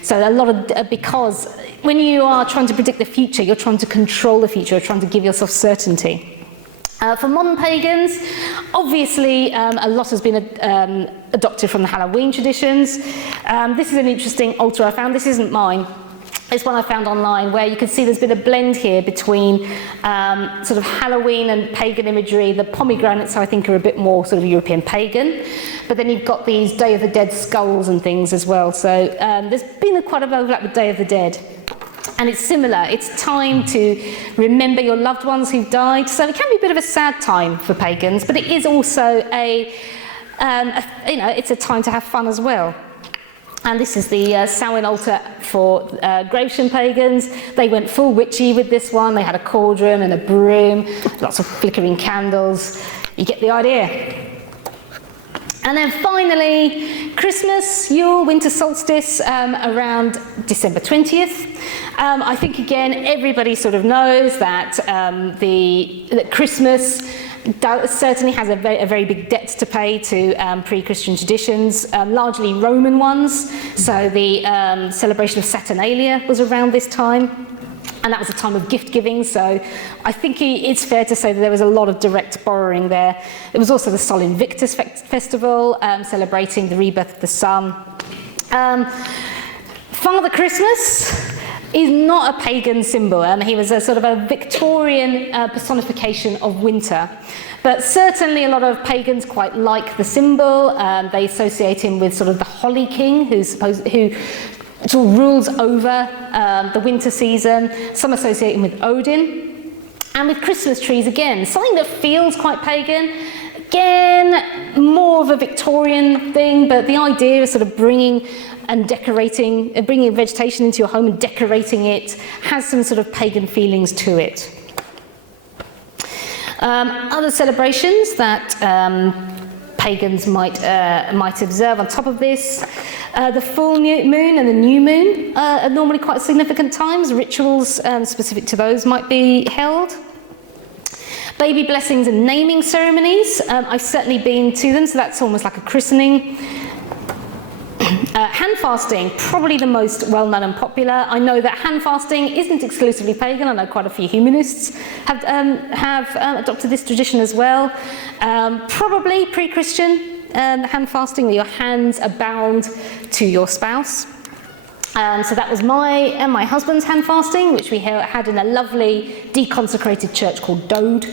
So a lot of, because when you are trying to predict the future, you're trying to control the future, you're trying to give yourself certainty. For modern pagans, obviously a lot has been adopted from the Halloween traditions. This is an interesting altar I found. This isn't mine. It's one I found online, where you can see there's been a blend here between sort of Halloween and pagan imagery. The pomegranates, I think, are a bit more sort of European pagan. But then you've got these Day of the Dead skulls and things as well. So there's been quite an overlap with Day of the Dead. And it's similar. It's time to remember your loved ones who've died. So it can be a bit of a sad time for pagans, but it is also it's a time to have fun as well. And this is the Samhain altar for Grecian pagans. They went full witchy with this one. They had a cauldron and a broom, lots of flickering candles. You get the idea. And then finally, Christmas, Yule, winter solstice, around December 20th. I think, again, everybody sort of knows that, that Christmas certainly has a very big debt to pay to pre-Christian traditions, largely Roman ones. So the celebration of Saturnalia was around this time. And that was a time of gift giving, so I think it's fair to say that there was a lot of direct borrowing there. There was also the Sol Invictus festival, celebrating the rebirth of the sun. Father Christmas is not a pagan symbol. He was a sort of a Victorian personification of winter. But certainly a lot of pagans quite like the symbol. They associate him with sort of the Holly King, who sort of rules over the winter season. Some associate him with Odin. And with Christmas trees, again, something that feels quite pagan. Again, more of a Victorian thing, but the idea of sort of bringing and decorating, bringing vegetation into your home and decorating it has some sort of pagan feelings to it. Other celebrations that pagans might observe on top of this. The full moon and the new moon are normally quite significant times. Rituals specific to those might be held. Baby blessings and naming ceremonies. I've certainly been to them, so that's almost like a christening. Hand fasting, probably the most well-known and popular. I know that hand fasting isn't exclusively pagan. I know quite a few humanists have adopted this tradition as well. Probably pre-Christian hand fasting, where your hands are bound to your spouse. So that was my and my husband's hand fasting, which we had in a lovely deconsecrated church called Dode.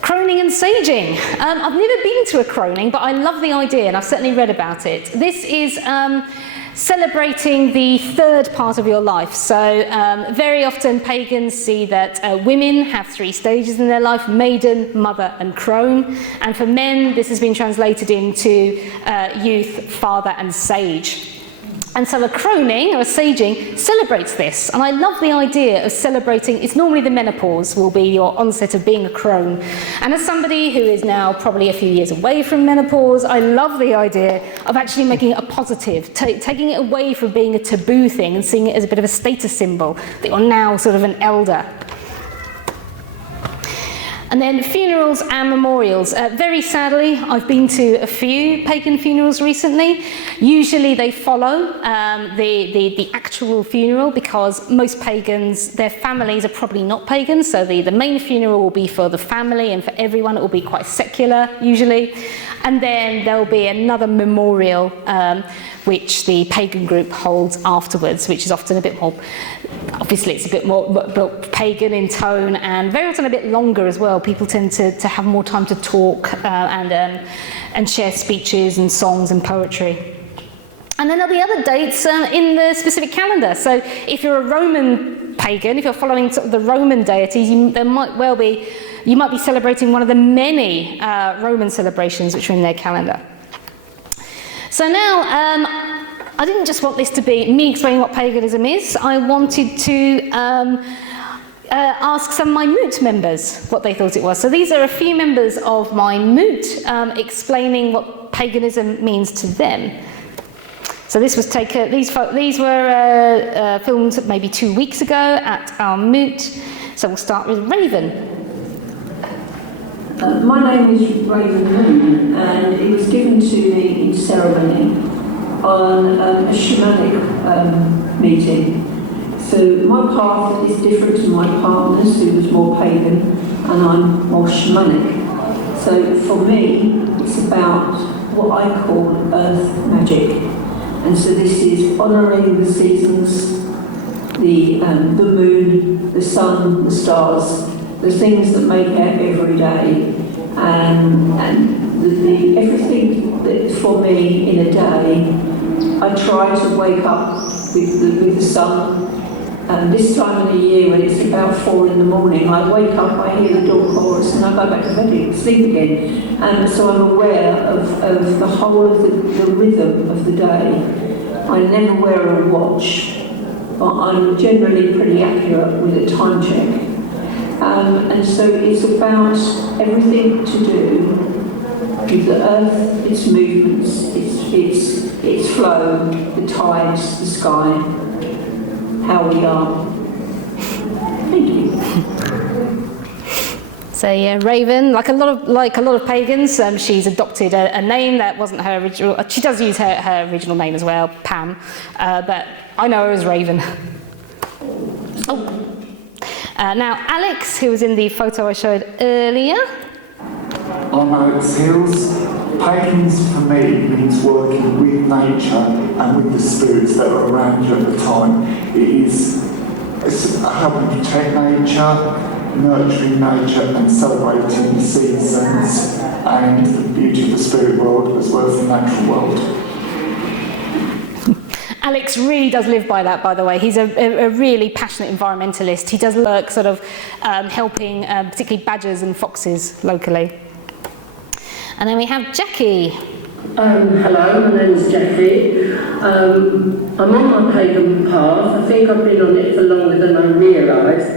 Croning and saging. I've never been to a croning, but I love the idea, and I've certainly read about it. This is celebrating the third part of your life. So very often pagans see that women have three stages in their life: maiden, mother, and crone. And for men, this has been translated into youth, father, and sage. And so a croning or a saging celebrates this. And I love the idea of celebrating. It's normally the menopause will be your onset of being a crone. And as somebody who is now probably a few years away from menopause, I love the idea of actually making it a positive, taking it away from being a taboo thing and seeing it as a bit of a status symbol, that you're now sort of an elder. And then funerals and memorials. Very sadly, I've been to a few pagan funerals recently. Usually they follow the actual funeral, because most pagans, their families are probably not pagans, so the main funeral will be for the family, and for everyone it will be quite secular usually. And then there will be another memorial which the pagan group holds afterwards, which is often a bit more, obviously it's a bit more pagan in tone, and very often a bit longer as well. People tend to have more time to talk and share speeches and songs and poetry. And then there'll be other dates in the specific calendar. So if you're a Roman pagan, if you're following sort of the Roman deities, you might be celebrating one of the many Roman celebrations which are in their calendar. So now, I didn't just want this to be me explaining what paganism is. I wanted to ask some of my moot members what they thought it was. So these are a few members of my moot explaining what paganism means to them. So this was taken. These were filmed maybe 2 weeks ago at our moot. So we'll start with Raven. My name is Raven Moon, and it was given to me in ceremony on a shamanic meeting. So my path is different to my partner's, who was more pagan, and I'm more shamanic. So for me, it's about what I call earth magic. And so this is honouring the seasons, the moon, the sun, the stars, the things that make out every day, and the everything that for me in a day, I try to wake up with the sun. And this time of the year, when it's about 4 in the morning, I wake up, I hear the dog chorus, and I go back to bed, sleep again. And so I'm aware of the whole of the rhythm of the day. I never wear a watch, but I'm generally pretty accurate with a time check. And so it's about everything to do with the earth, its movements, its flow, the tides, the sky, how we are. Thank you. So yeah, Raven, like a lot of pagans, she's adopted a name that wasn't her original. She does use her original name as well, Pam, but I know her as Raven. Oh. Now Alex, who was in the photo I showed earlier. I'm Alex Hills. Pagans for me means working with nature and with the spirits that are around you at the time. It's helping protect nature, nurturing nature and celebrating the seasons and the beauty of the spirit world as well as the natural world. Alex really does live by that, by the way. He's a really passionate environmentalist. He does work sort of helping particularly badgers and foxes locally. And then we have Jackie. Hello, my name is Jackie. I'm on my pagan path. I think I've been on it for longer than I realised.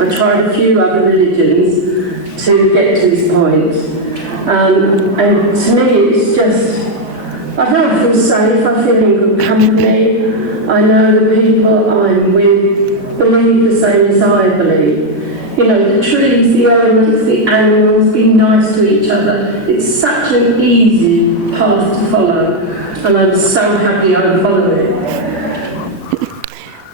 I tried a few other religions to get to this point. And to me it's just, I don't feel safe, I feel in good company. I know the people I'm with believe the same as I believe. You know, the trees, the elements, the animals, be nice to each other. It's such an easy path to follow, and I'm so happy I'm following it.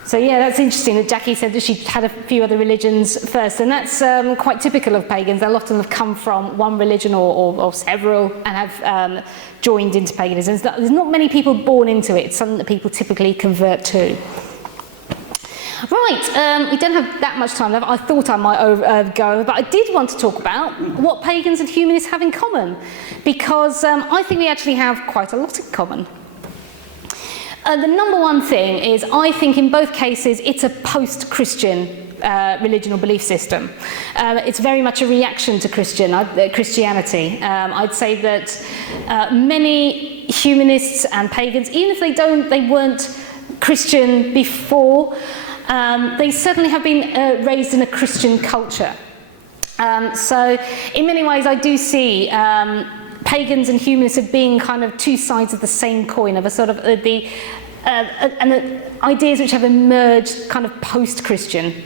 So yeah, that's interesting that Jackie said that she had a few other religions first, and that's quite typical of pagans. A lot of them have come from one religion or several and have joined into paganism. There's not many people born into it. It's something that people typically convert to. Right, we don't have that much time left. I thought I might go over, but I did want to talk about what pagans and humanists have in common, because I think we actually have quite a lot in common. The number one thing is, I think in both cases it's a post-Christian religion or belief system. It's very much a reaction to Christianity. I'd say that many humanists and pagans, even if they weren't Christian before, they certainly have been raised in a Christian culture. So in many ways I do see pagans and humanists as being kind of two sides of the same coin, of a sort of and the ideas which have emerged kind of post-Christian.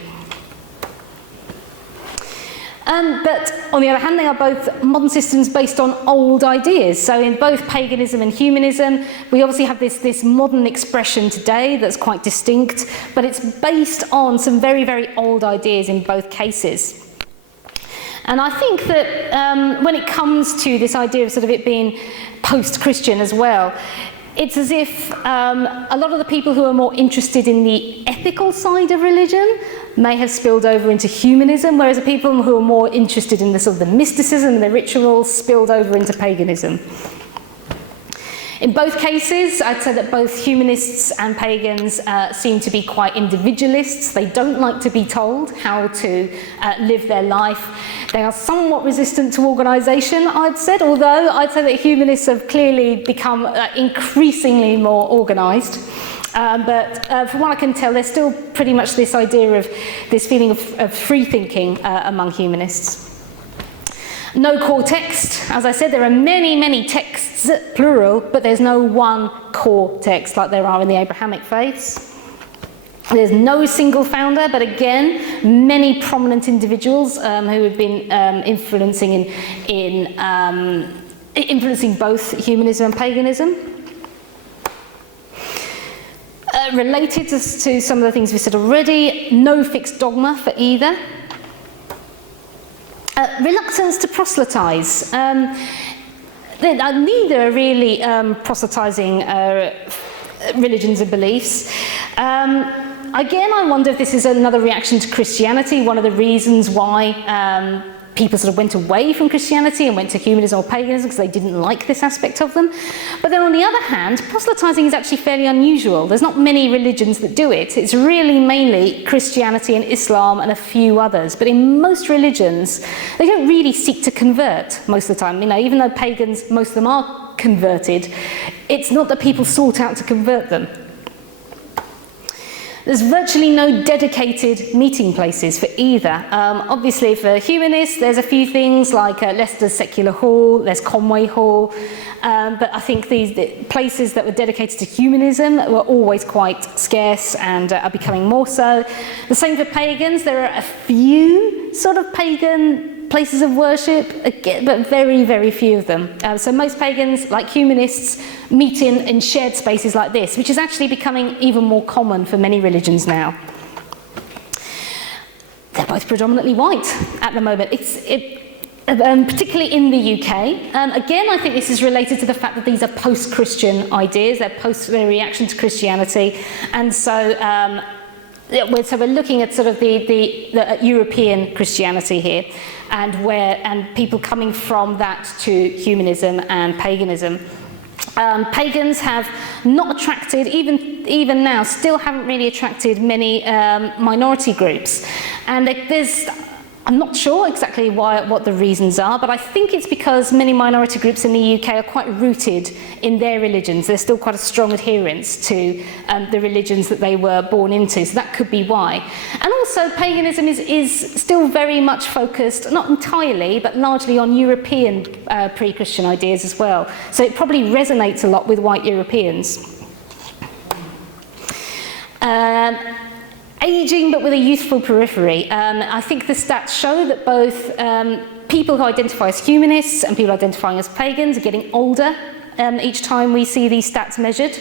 But on the other hand, they are both modern systems based on old ideas. So in both paganism and humanism, we obviously have this modern expression today that's quite distinct, but it's based on some very, very old ideas in both cases. And I think that when it comes to this idea of sort of it being post-Christian as well, it's as if a lot of the people who are more interested in the ethical side of religion may have spilled over into humanism, whereas the people who are more interested in the sort of the mysticism and the rituals spilled over into paganism. In both cases, I'd say that both humanists and pagans seem to be quite individualists. They don't like to be told how to live their life. They are somewhat resistant to organisation, I'd said, although I'd say that humanists have clearly become increasingly more organised. But from what I can tell, there's still pretty much this idea of this feeling of free thinking among humanists. No core text. As I said, there are many, many texts, plural, but there's no one core text like there are in the Abrahamic faiths. There's no single founder, but again, many prominent individuals who have been influencing influencing both humanism and paganism. related to some of the things we said already, no fixed dogma for either. Reluctance to proselytize. Neither are really proselytizing religions and beliefs. Again, I wonder if this is another reaction to Christianity, one of the reasons why people sort of went away from Christianity and went to humanism or paganism because they didn't like this aspect of them. But then on the other hand, proselytizing is actually fairly unusual. There's not many religions that do it. It's really mainly Christianity and Islam and a few others. But in most religions, they don't really seek to convert most of the time. You know, even though pagans, most of them are converted, it's not that people sought out to convert them. There's virtually no dedicated meeting places for either. Obviously for humanists, there's a few things like Leicester's Secular Hall, there's Conway Hall, but I think the places that were dedicated to humanism were always quite scarce and are becoming more so. The same for pagans, there are a few sort of pagan places of worship, but very, very few of them. So most pagans, like humanists, meet in shared spaces like this, which is actually becoming even more common for many religions now. They're both predominantly white at the moment, particularly in the UK. Again, I think this is related to the fact that these are post-Christian ideas, they're reaction to Christianity, and so we're looking at sort of the European Christianity here, and people coming from that to humanism and paganism. Pagans have not attracted, even now, still haven't really attracted many minority groups, and I'm not sure exactly what the reasons are, but I think it's because many minority groups in the UK are quite rooted in their religions. There's still quite a strong adherence to the religions that they were born into, so that could be why. And also paganism is still very much focused, not entirely, but largely on European pre-Christian ideas as well. So it probably resonates a lot with white Europeans. Aging, but with a youthful periphery. I think the stats show that both people who identify as humanists and people identifying as pagans are getting older each time we see these stats measured,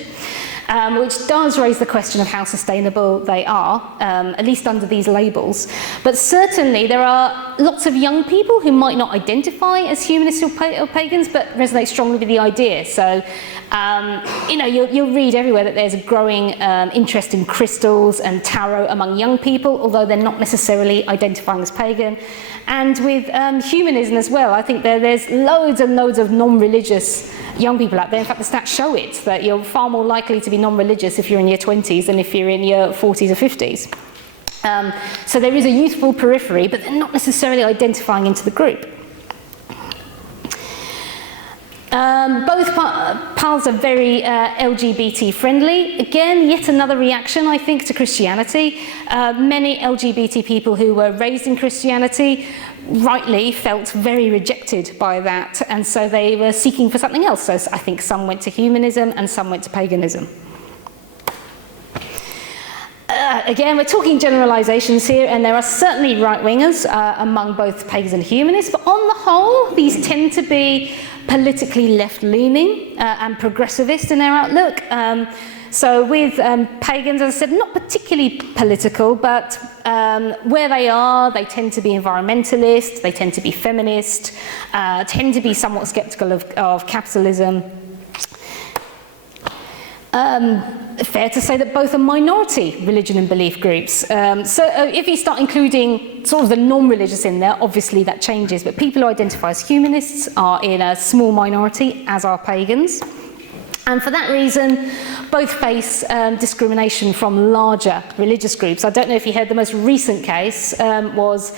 which does raise the question of how sustainable they are, at least under these labels. But certainly there are lots of young people who might not identify as humanists or pagans, but resonate strongly with the idea. So, you'll read everywhere that there's a growing interest in crystals and tarot among young people, although they're not necessarily identifying as pagan. And with humanism as well, I think there's loads and loads of non-religious young people out there. In fact, the stats show it, that you're far more likely to be non-religious if you're in your 20s than if you're in your 40s or 50s. So there is a youthful periphery, but they're not necessarily identifying into the group. Both paths are very LGBT friendly. Again, yet another reaction, I think, to Christianity. Many LGBT people who were raised in Christianity rightly felt very rejected by that, and so they were seeking for something else. So I think some went to humanism and some went to paganism. Again, we're talking generalisations here, and there are certainly right-wingers among both pagans and humanists, but on the whole, these tend to be politically left-leaning and progressivist in their outlook. So with pagans, as I said, not particularly political, but where they are, they tend to be environmentalist, they tend to be feminist, tend to be somewhat sceptical of capitalism. Fair to say that both are minority religion and belief groups. So if you start including sort of the non-religious in there, obviously that changes, but people who identify as humanists are in a small minority, as are pagans. And for that reason, both face discrimination from larger religious groups. I don't know if you heard, the most recent case was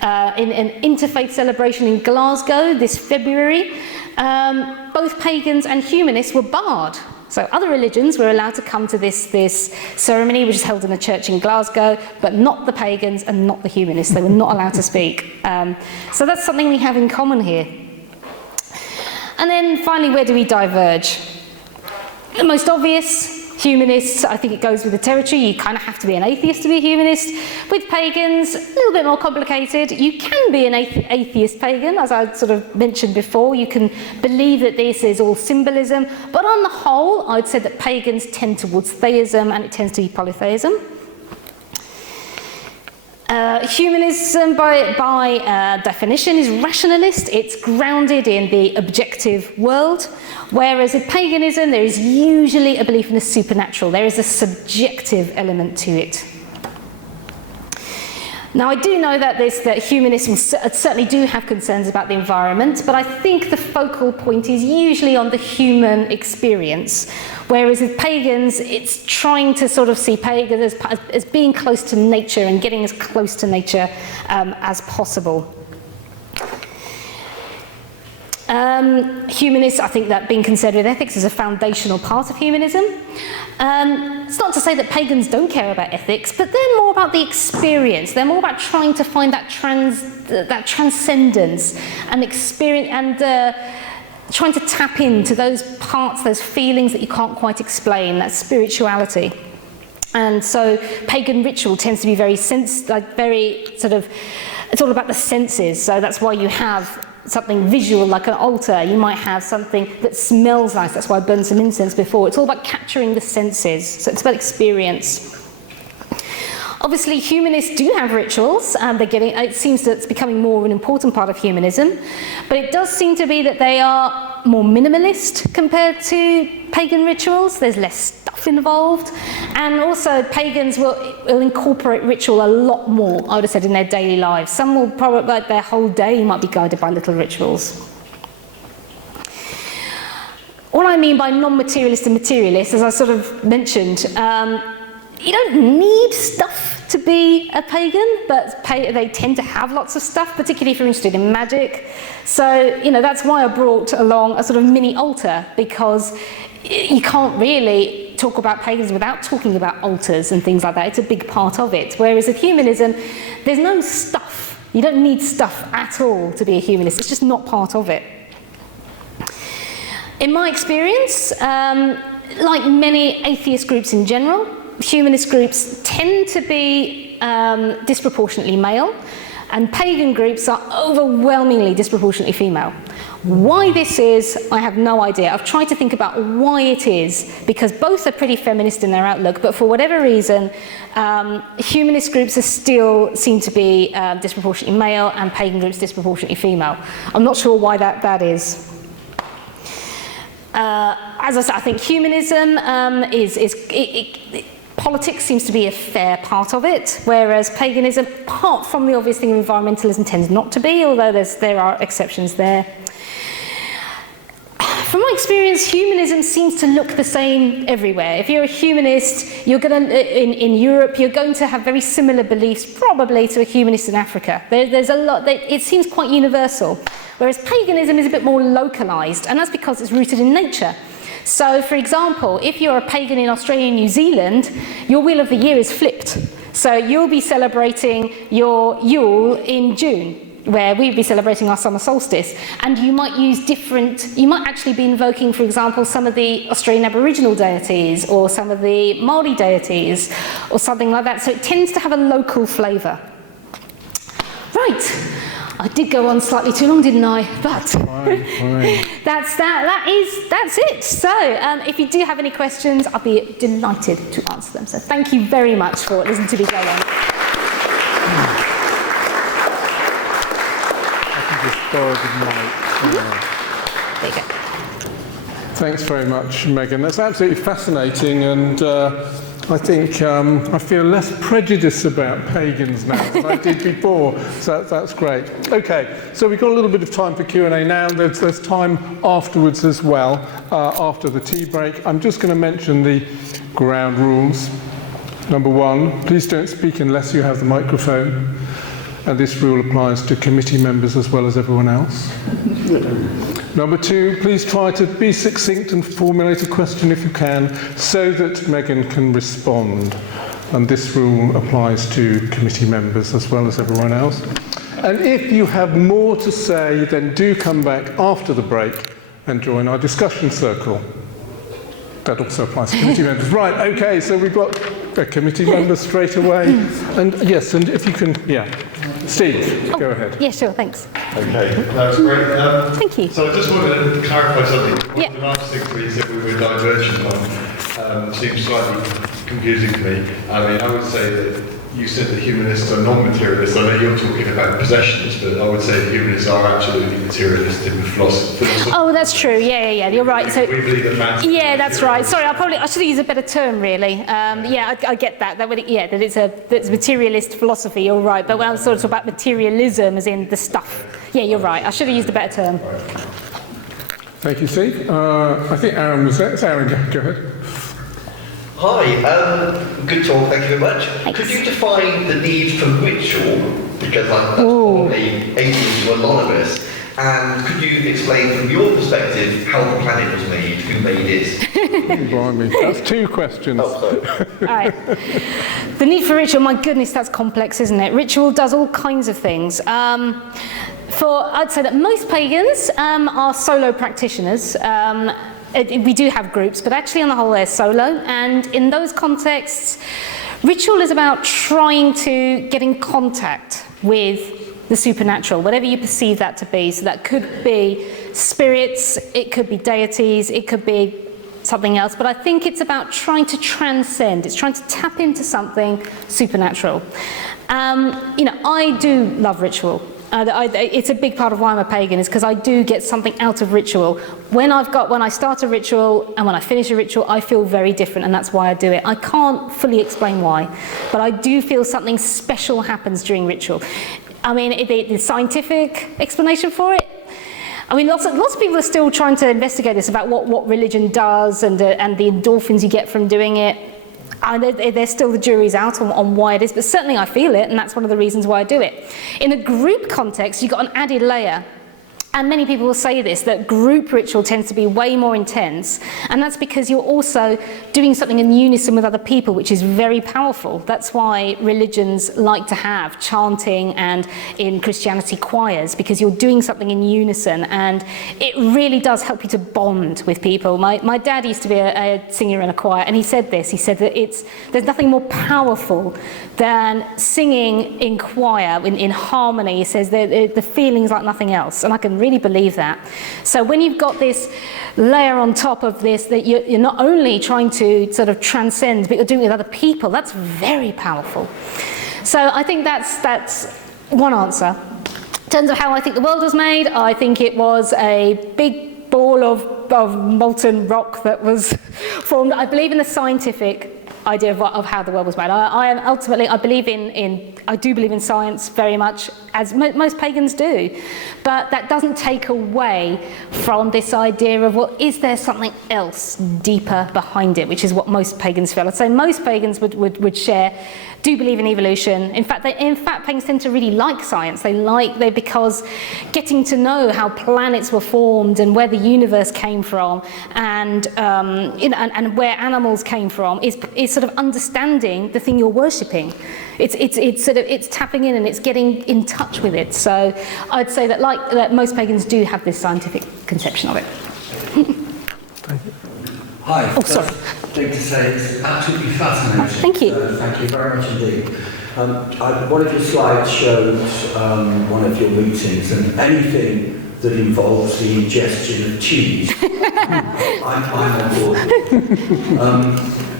in an interfaith celebration in Glasgow this February. Both pagans and humanists were barred. So other religions were allowed to come to this ceremony, which is held in a church in Glasgow, but not the pagans and not the humanists. They were not allowed to speak. So that's something we have in common here. And then finally, where do we diverge? The most obvious, Humanists, I think it goes with the territory. You kind of have to be an atheist to be a humanist. With pagans, a little bit more complicated. You can be an atheist pagan, as I sort of mentioned before. You can believe that this is all symbolism. But on the whole, I'd say that pagans tend towards theism, and it tends to be polytheism. Humanism, by definition, is rationalist. It's grounded in the objective world, whereas in paganism, there is usually a belief in the supernatural. There is a subjective element to it. Now, I do know that humanists certainly do have concerns about the environment, but I think the focal point is usually on the human experience, whereas with pagans, it's trying to sort of see pagans as being close to nature and getting as close to nature as possible. Humanists, I think that being concerned with ethics is a foundational part of humanism. It's not to say that pagans don't care about ethics, but they're more about the experience. They're more about trying to find that transcendence and experience, and trying to tap into those parts, those feelings that you can't quite explain, that spirituality. And so pagan ritual tends to be it's all about the senses. So that's why you have something visual like an altar. You might have something that smells nice. That's why I burned some incense before. It's all about capturing the senses. So it's about experience. Obviously, humanists do have rituals, and it seems that it's becoming more of an important part of humanism. But it does seem to be that they are more minimalist compared to pagan rituals. There's less stuff involved. And also, pagans will incorporate ritual a lot more, I would have said, in their daily lives. Some will probably, like their whole day might be guided by little rituals. What I mean by non-materialist and materialist, as I sort of mentioned, you don't need stuff to be a pagan, but they tend to have lots of stuff, particularly if you're interested in magic. So, that's why I brought along a sort of mini altar, because you can't really talk about pagans without talking about altars and things like that. It's a big part of it. Whereas with humanism, there's no stuff. You don't need stuff at all to be a humanist. It's just not part of it. In my experience, like many atheist groups in general, humanist groups tend to be disproportionately male, and pagan groups are overwhelmingly disproportionately female. Why this is, I have no idea. I've tried to think about why it is, because both are pretty feminist in their outlook, but for whatever reason, humanist groups still seem to be disproportionately male, and pagan groups disproportionately female. I'm not sure why that is. As I said, I think humanism politics seems to be a fair part of it, whereas paganism, apart from the obvious thing of environmentalism, tends not to be, although there are exceptions there. From my experience, humanism seems to look the same everywhere. If you're a humanist, you're going to, in Europe, you're going to have very similar beliefs, probably, to a humanist in Africa. There's a lot, it seems quite universal, whereas paganism is a bit more localized, and that's because it's rooted in nature. So, for example, if you're a pagan in Australia and New Zealand, your wheel of the year is flipped. So you'll be celebrating your Yule in June, where we'd be celebrating our summer solstice. And you might you might actually be invoking, for example, some of the Australian Aboriginal deities, or some of the Māori deities, or something like that. So it tends to have a local flavour. Right. I did go on slightly too long, didn't I? But fine. That's it. So if you do have any questions, I'll be delighted to answer them. So thank you very much for listening to me go on. I can just borrow the mic. There you go. Thanks very much, Megan. That's absolutely fascinating, and I think I feel less prejudice about pagans now than I did before, so that's great. Okay, so we've got a little bit of time for Q&A now. There's time afterwards as well, after the tea break. I'm just going to mention the ground rules. Number 1, please don't speak unless you have the microphone, and this rule applies to committee members as well as everyone else. Number 2, please try to be succinct and formulate a question if you can, so that Megan can respond. And this rule applies to committee members as well as everyone else. And if you have more to say, then do come back after the break and join our discussion circle. that also applies to committee members. Right, okay, so we've got a committee member straight away. And yes, and if you can, Steve, go ahead. Yeah, sure, thanks. Okay, that's great. Thank you. So I just wanted to clarify something. Yeah. The last things where you said we were divergent on seems slightly confusing to me. I mean, I would say that you said that humanists are non-materialists. I know you're talking about possessions, but I would say that humanists are absolutely materialistic with philosophy. Oh, that's true. Yeah, you're right. So, we believe that man's that's right. Sorry, I should have used a better term, really. I get that. That it's materialist philosophy. You're right. But when I was sort of talking about materialism, as in the stuff. Yeah, you're right. I should have used a better term. Thank you, Steve. I think Aaron was there. So Aaron, go ahead. Hi, good talk, thank you very much. Thanks. Could you define the need for ritual? Because that's probably atheist to a lot of us. And could you explain from your perspective how the planet was made, who made it? Blimey, that's 2 questions. Oh, sorry. All right. The need for ritual, my goodness, that's complex, isn't it? Ritual does all kinds of things. I'd say that most pagans are solo practitioners. We do have groups, but actually on the whole they're solo, and in those contexts, ritual is about trying to get in contact with the supernatural, whatever you perceive that to be. So that could be spirits, it could be deities, it could be something else, but I think it's about trying to transcend, it's trying to tap into something supernatural. I do love ritual. It's a big part of why I'm a pagan, is because I do get something out of ritual. When I start a ritual and when I finish a ritual, I feel very different, and that's why I do it. I can't fully explain why, but I do feel something special happens during ritual. I mean, the scientific explanation for it, I mean, lots of people are still trying to investigate this about what religion does and the endorphins you get from doing it. There's still the jury's out on why it is, but certainly I feel it, and that's one of the reasons why I do it. In a group context, you've got an added layer. And many people will say this, that group ritual tends to be way more intense, and that's because you're also doing something in unison with other people, which is very powerful. That's why religions like to have chanting and, in Christianity, choirs, because you're doing something in unison, and it really does help you to bond with people. My dad used to be a singer in a choir, and he said this, he said that there's nothing more powerful than singing in choir, in harmony. He says the feeling's like nothing else, and I can really believe that. So when you've got this layer on top of this, that you're not only trying to sort of transcend, but you're doing it with other people, that's very powerful. So I think that's one answer. In terms of how I think the world was made, I think it was a big ball of molten rock that was formed. I believe in the scientific idea of how the world was made. I do believe in science very much, as most pagans do, but that doesn't take away from this idea of, well, is there something else deeper behind it, which is what most pagans feel. I'd say most pagans would do believe in evolution. In fact, pagans tend to really like science. Because getting to know how planets were formed and where the universe came from, and where animals came from, is sort of understanding the thing you're worshipping. It's tapping in and it's getting in touch with it. So I'd say that most pagans do have this scientific conception of it. Thank you. Hi. Oh, sorry. Thing to say, it's absolutely fascinating. Thank you. Thank you very much indeed. One of your slides showed one of your meetings, and anything that involves the ingestion of cheese, I'm on board.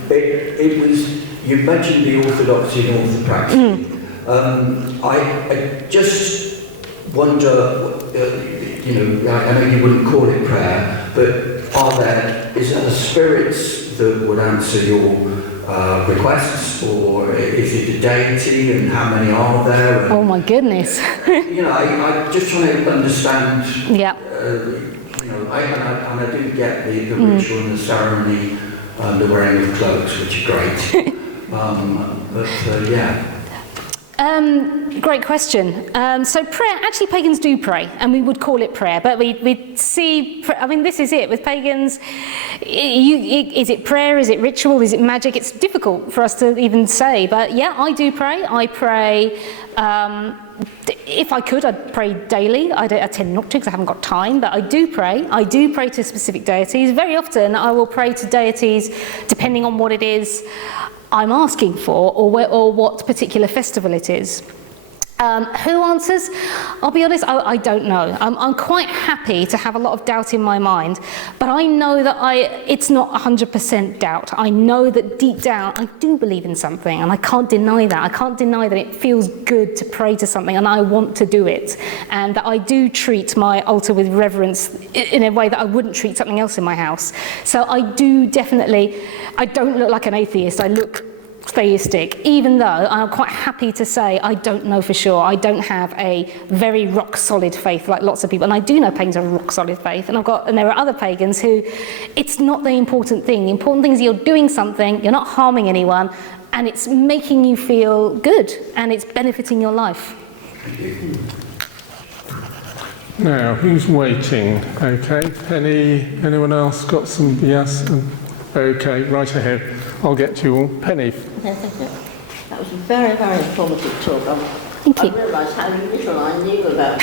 It was, you mentioned the orthodoxy and orthopraxy. I just wonder, I know you wouldn't call it prayer, but is there spirits that would answer your requests, or is it a deity, and how many are there? And, Oh my goodness. I'm just trying to understand. Yeah. I do get the ritual and the ceremony and the wearing of cloaks, which are great. Yeah. Great question. So prayer, actually pagans do pray, and we would call it prayer, but we see, this is it, with pagans, is it prayer, is it ritual, is it magic? It's difficult for us to even say, but yeah, I do pray. I pray if I could, I'd pray daily. I tend not to because I haven't got time, but I do pray. I do pray to specific deities. Very often I will pray to deities depending on what it is I'm asking for or what particular festival it is. Who answers? I'll be honest, I don't know. I'm quite happy to have a lot of doubt in my mind, but I know that it's not 100% doubt. I know that deep down I do believe in something, and I can't deny that. I can't deny that it feels good to pray to something, and I want to do it, and that I do treat my altar with reverence in a way that I wouldn't treat something else in my house. So I do definitely, I don't look like an atheist, I look theistic, even though I'm quite happy to say I don't know for sure. I don't have a very rock solid faith like lots of people, and I do know pagans have a rock solid faith, and there are other pagans who it's not the important thing. The important thing is you're doing something, you're not harming anyone, and it's making you feel good, and it's benefiting your life. Now, who's waiting? Okay, anyone else got some yes? Okay, right ahead. I'll get to you all. Penny. Yes, thank you. That was a very, very informative talk. Thank you. I realised how little I knew about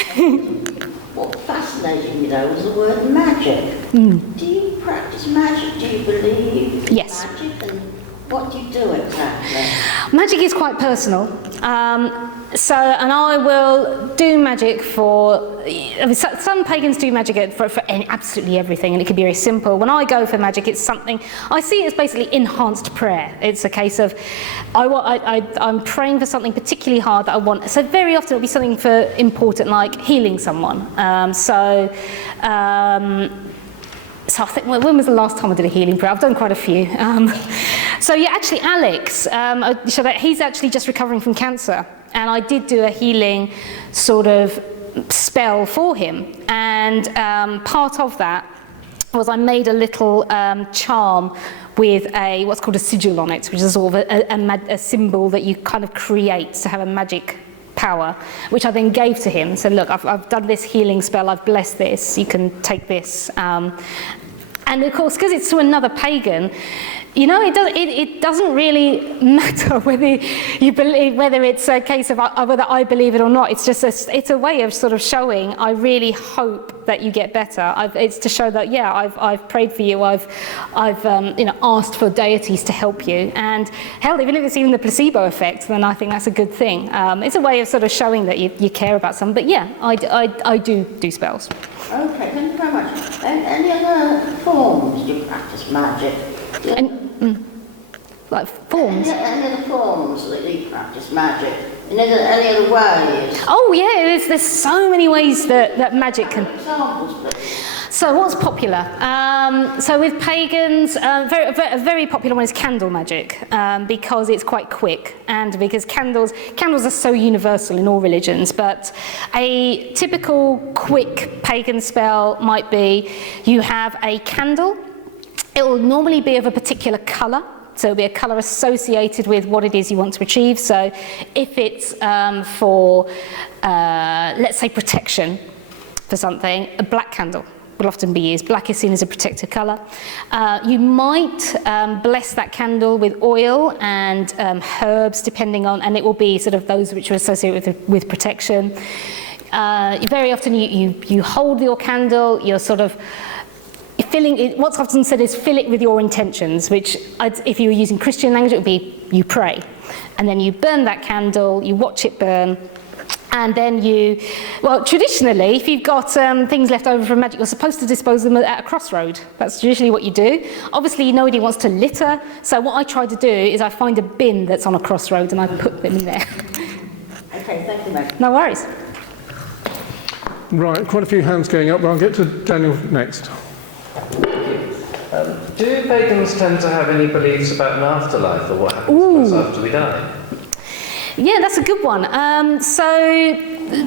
what fascinated me though was the word magic. Do you practice magic? Do you believe in Yes. magic? And what do you do exactly? Magic is quite personal. And I will do magic some pagans do magic for absolutely everything, and it can be very simple. When I go for magic, it's something, I see it as basically enhanced prayer. It's a case of, I'm praying for something particularly hard that I want. So very often it'll be something important like healing someone. So I think, when was the last time I did a healing prayer? I've done quite a few. So yeah, actually Alex, he's actually just recovering from cancer. And I did do a healing sort of spell for him. And part of that was I made a little charm with what's called a sigil on it, which is sort of a symbol that you kind of create to have a magic power, which I then gave to him. So look, I've done this healing spell, I've blessed this, you can take this. And of course, because it's to another pagan, you know, it doesn't really matter whether you believe, whether it's a case of whether I believe it or not. It's just it's a way of sort of showing I really hope that you get better. It's to show that I've prayed for you. I've asked for deities to help you. And hell, even if it's even the placebo effect, then I think that's a good thing. It's a way of sort of showing that you care about something. But yeah, I do spells. Okay, thank you very much. Any other forms do you practice magic? Like forms? Any other forms that you practice magic? Any other ways? Oh yeah, there's so many ways that magic can... Examples, please. So what's popular? So with pagans, a very popular one is candle magic, because it's quite quick, and because candles are so universal in all religions. But a typical quick pagan spell might be you have a candle. It will normally be of a particular colour. So it'll be a colour associated with what it is you want to achieve. So if it's for, let's say, protection for something, a black candle will often be used. Black is seen as a protective colour. You might bless that candle with oil and herbs, depending on, and it will be sort of those which are associated with protection. Very often you hold your candle, you're sort of filling it, what's often said is fill it with your intentions, which if you were using Christian language, it would be you pray. And then you burn that candle, you watch it burn, and then traditionally, if you've got things left over from magic, you're supposed to dispose of them at a crossroad. That's usually what you do. Obviously, nobody wants to litter, so what I try to do is I find a bin that's on a crossroad and I put them in there. Okay, thank you, Meg. No worries. Right, quite a few hands going up, but I'll get to Daniel next. Do pagans tend to have any beliefs about an afterlife or what happens to us after we die? Yeah, that's a good one. So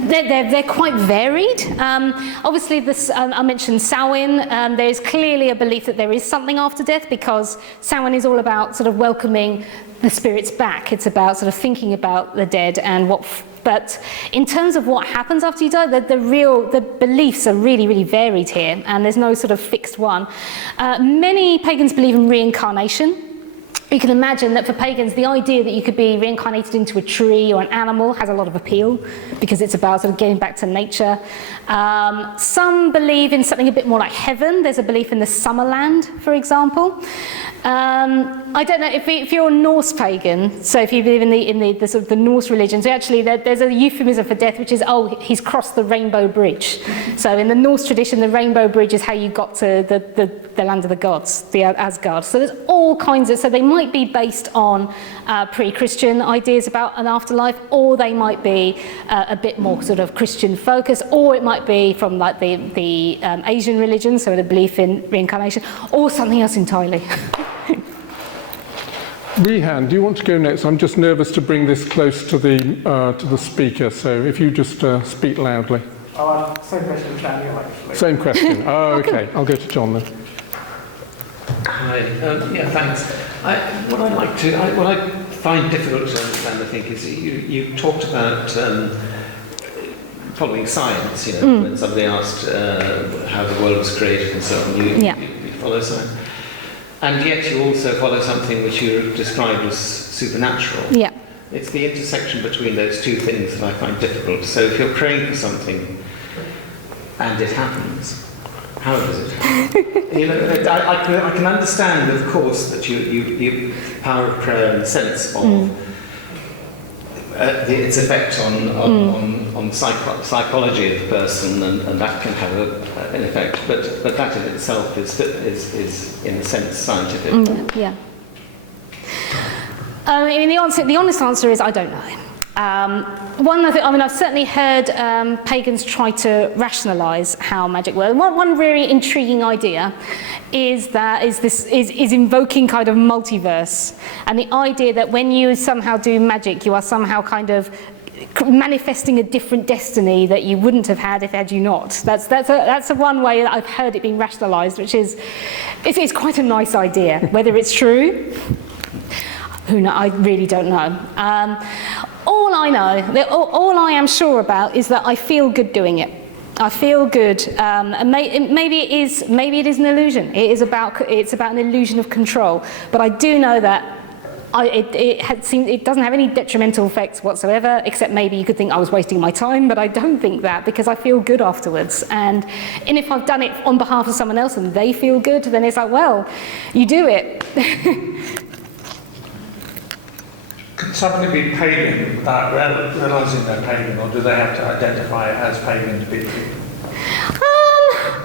they're quite varied. Obviously, I mentioned Samhain. There is clearly a belief that there is something after death, because Samhain is all about sort of welcoming the spirits back. It's about sort of thinking about the dead and what. But in terms of what happens after you die, the beliefs are really, really varied here, and there's no sort of fixed one. Many pagans believe in reincarnation. you can imagine that for pagans, the idea that you could be reincarnated into a tree or an animal has a lot of appeal because it's about sort of getting back to nature. Some believe in something a bit more like heaven. There's a belief in the Summerland, for example. I don't know if you're a Norse pagan, so if you believe in the sort of the Norse religions, actually there's a euphemism for death, which is, oh, he's crossed the Rainbow Bridge. So in the Norse tradition, the Rainbow Bridge is how you got to the land of the gods, the Asgard. So there's all kinds of, so they might be based on pre-Christian ideas about an afterlife, or they might be a bit more sort of Christian focused, or it might be from like the Asian religion, so the belief in reincarnation, or something else entirely. Rehan, do you want to go next? I'm just nervous to bring this close to the speaker, so if you just speak loudly. Same question as Daniel, actually. Same question. Oh, okay. I'll go to John then. Hi. Yeah, thanks. What I find difficult to understand, I think, is you talked about following science. You know, when somebody asked how the world was created and so on, you follow science. And yet you also follow something which you described as supernatural. Yeah. It's the intersection between those two things that I find difficult. So if you're praying for something and it happens, how does it happen? You know, I can understand, of course, that you power of prayer in the sense of its effect on psychology of the person, and that can have an effect. But that in itself is in a sense scientific. Yeah. I mean, the honest answer is I don't know. I've certainly heard pagans try to rationalise how magic works. One very intriguing idea is invoking kind of multiverse, and the idea that when you somehow do magic, you are somehow kind of manifesting a different destiny that you wouldn't have had if had you not. That's one way that I've heard it being rationalised, which is it's quite a nice idea. Whether it's true, who knows? I really don't know. All I know, all I am sure about is that I feel good doing it. I feel good. And maybe it is an illusion. It's about an illusion of control. But I do know that it doesn't have any detrimental effects whatsoever, except maybe you could think I was wasting my time, but I don't think that, because I feel good afterwards. And if I've done it on behalf of someone else and they feel good, then it's like, well, you do it. Can somebody be pagan without realising they're pagan, or do they have to identify as pagan to be pagan?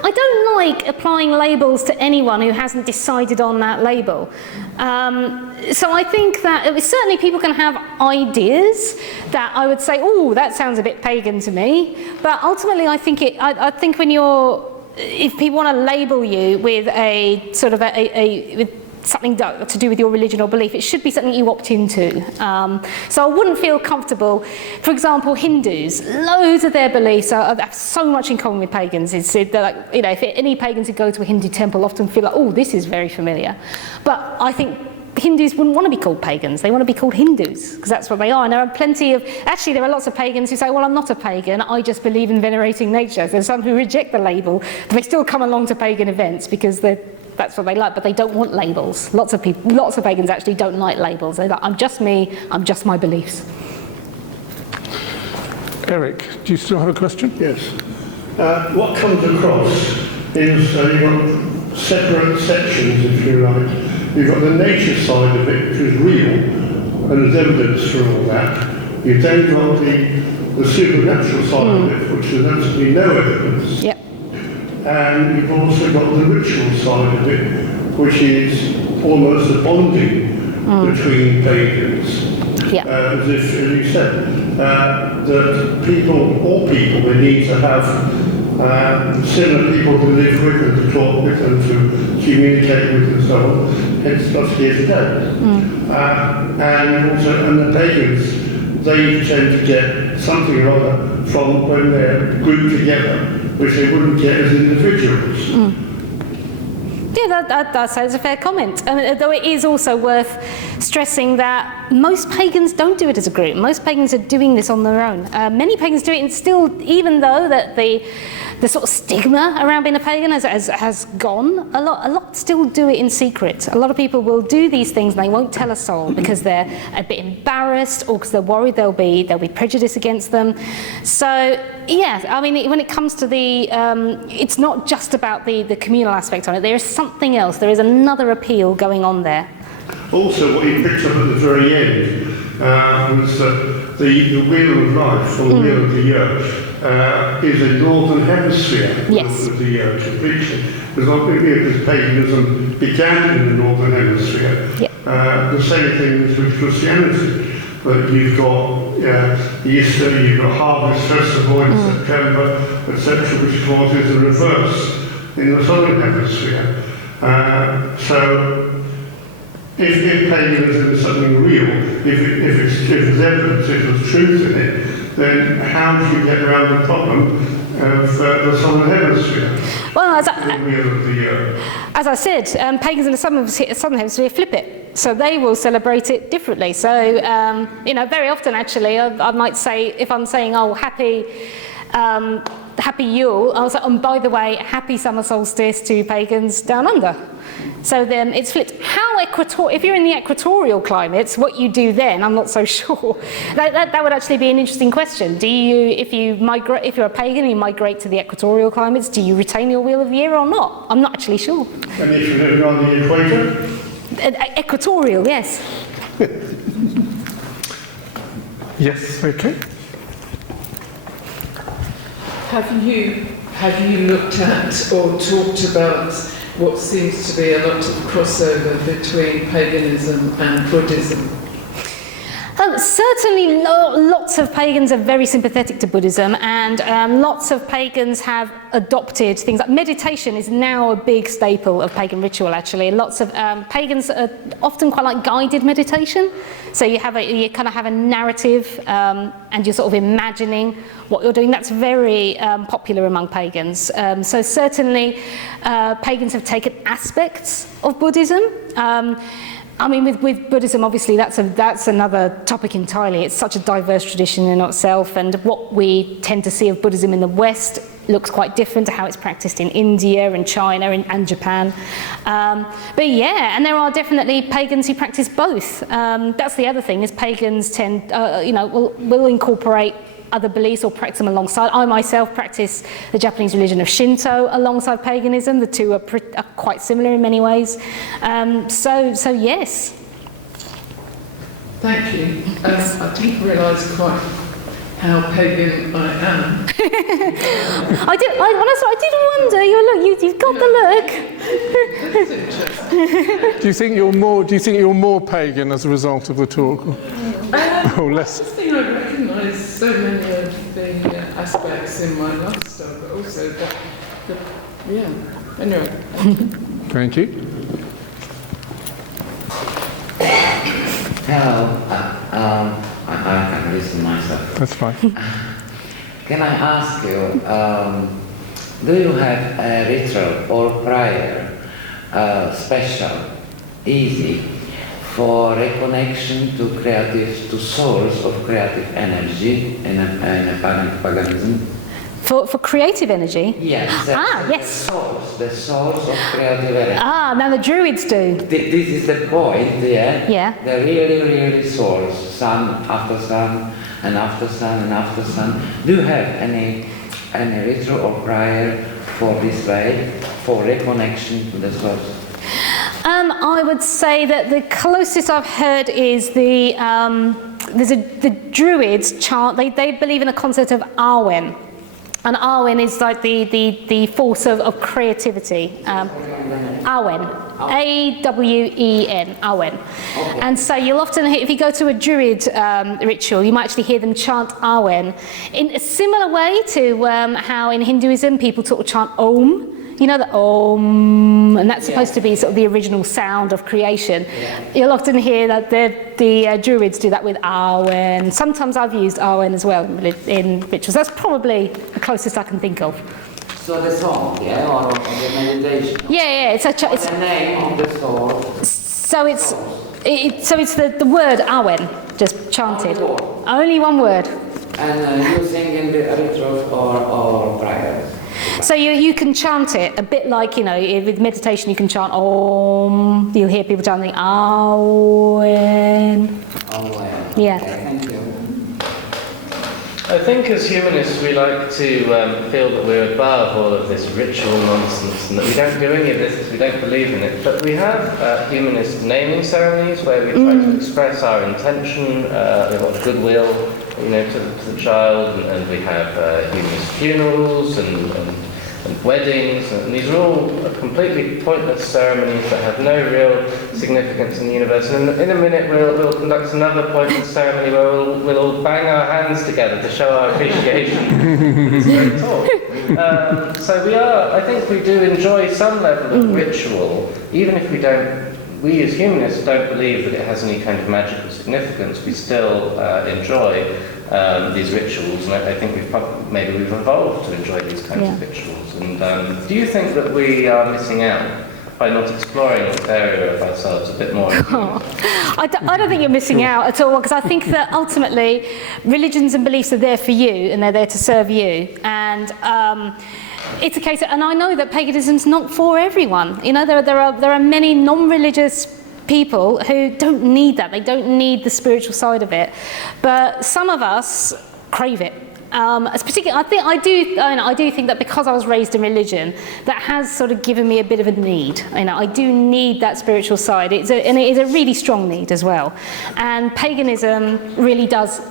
I don't like applying labels to anyone who hasn't decided on that label. So I think that certainly people can have ideas that I would say, oh, that sounds a bit pagan to me. But ultimately, I think if people want to label you with a sort of with something to do with your religion or belief, it should be something you opt into. So I wouldn't feel comfortable. For example, Hindus, loads of their beliefs have so much in common with pagans. If any pagans who go to a Hindu temple often feel like, oh, this is very familiar. But I think Hindus wouldn't want to be called pagans. They want to be called Hindus, because that's what they are. And there are lots of pagans who say, well, I'm not a pagan, I just believe in venerating nature. There's some who reject the label, but they still come along to pagan events because that's what they like, but they don't want labels. Lots of pagans actually don't like labels. They're like, I'm just me, I'm just my beliefs. Eric, do you still have a question? Yes. What comes across is you've got separate sections, if you like. You've got the nature side of it, which is real, and there's evidence for all that. You've then got the supernatural side of it, which there's absolutely no evidence. Yep. And you've also got the ritual side of it, which is almost a bonding between pagans. Yeah. As you said, that all people, they need to have similar people to live with and to talk with and to communicate with and so on. Hence what's here today. And the pagans, they tend to get something or other from when they're grouped together, which they wouldn't get as individuals. Yeah, that sounds a fair comment. Though it is also worth stressing that most pagans don't do it as a group. Most pagans are doing this on their own. Many pagans do it, and still, even though that the sort of stigma around being a pagan has gone. A lot still do it in secret. A lot of people will do these things and they won't tell a soul because they're a bit embarrassed or because they're worried there'll be prejudice against them. So yeah, I mean, when it comes to the, it's not just about the communal aspect on it. There is something else. There is another appeal going on there. Also, what he picked up at the very end was that the wheel of life, or the wheel of the earth, is a northern hemisphere of the earth completely. Because paganism began in the northern hemisphere. The same thing is with Christianity. But you've got Easter, you've got Harvest Festival in September, etc., which causes a reverse in the southern hemisphere. So, if paganism is something real, if there's evidence, if there's truth in it, then how do you get around the problem of the southern hemisphere? Well, as I said, pagans in the southern hemisphere flip it. So they will celebrate it differently. So, you know, very often actually, I might say, if I'm saying, oh, happy Yule, I'll say, oh, by the way, happy summer solstice to pagans down under. So then it's flipped. If you're in the equatorial climates, what you do then, I'm not so sure. That would actually be an interesting question. If you're a pagan and you migrate to the equatorial climates, do you retain your wheel of the year or not? I'm not actually sure. And if you live on the equator? Equatorial, yes. Yes, okay. Have you looked at or talked about what seems to be a lot of crossover between paganism and Buddhism? Certainly lots of pagans are very sympathetic to Buddhism, and lots of pagans have adopted things like meditation is now a big staple of pagan ritual actually. Lots of pagans are often quite like guided meditation. So you kind of have a narrative and you're sort of imagining what you're doing. That's very popular among pagans. So certainly pagans have taken aspects of Buddhism. I mean, with Buddhism, obviously, that's another topic entirely. It's such a diverse tradition in itself, and what we tend to see of Buddhism in the West looks quite different to how it's practiced in India and China and Japan. But yeah, and there are definitely pagans who practice both. That's the other thing, is pagans tend, will incorporate other beliefs or practice them alongside. I myself practice the Japanese religion of Shinto alongside paganism. The two are quite similar in many ways. So yes. Thank you. I didn't realise quite how pagan I am. I did wonder. You've got the look. Do you think you're more pagan as a result of the talk, or less? I just think I recognise so many of the aspects in my lifestyle, but also Anyway. Thank you. Hello. I can listen myself. That's fine. Can I ask you, do you have a ritual or prayer, special, easy, for reconnection to source of creative energy in a paganism? For creative energy? Yes. Yes. The source of creative energy. Now the Druids do. This is the point, yeah? Yeah. The really source, sun after sun, and after sun, and after sun. Do you have any ritual or prayer for this way, for reconnection to the source? I would say that the closest I've heard is the Druids chant. They believe in a concept of Awen. And Awen is like the force of creativity. Awen. A-W-E-N. Awen. Okay. And so you'll often hear, if you go to a Druid ritual, you might actually hear them chant Awen in a similar way to how in Hinduism people sort of chant Om. You know, the Om, and that's supposed to be sort of the original sound of creation. Yeah. You'll often hear that the Druids do that with Awen. Sometimes I've used Awen as well in rituals. That's probably the closest I can think of. So the song, yeah, or the meditation? Yeah, it's the name of the source. So it's the word Awen, just chanted. Only one word. And you sing in the rituals or prayers? So you can chant it a bit like, you know, with meditation you can chant Om. You'll hear people chanting Awen. Yeah. Thank you. I think as humanists we like to feel that we're above all of this ritual nonsense and that we don't do any of this because we don't believe in it. But we have humanist naming ceremonies where we try to express our intention, we want goodwill, you know, to the child, and we have humanist funerals and weddings, and these are all completely pointless ceremonies that have no real significance in the universe. And in a minute we'll conduct another pointless ceremony where we'll all bang our hands together to show our appreciation for this great talk. So I think we do enjoy some level of ritual, even if we as humanists don't believe that it has any kind of magical significance. We still enjoy these rituals, and I think we've evolved to enjoy these kinds of rituals. And do you think that we are missing out by not exploring this area of ourselves a bit more? I don't think you're missing out at all, because I think that ultimately religions and beliefs are there for you, and they're there to serve you. And it's a case of, and I know that paganism's not for everyone. You know, there are many non-religious people who don't need that. They don't need the spiritual side of it. But some of us crave it. Particularly, I do think that because I was raised in religion, that has sort of given me a bit of a need. You know, I do need that spiritual side. And it is a really strong need as well. And paganism really does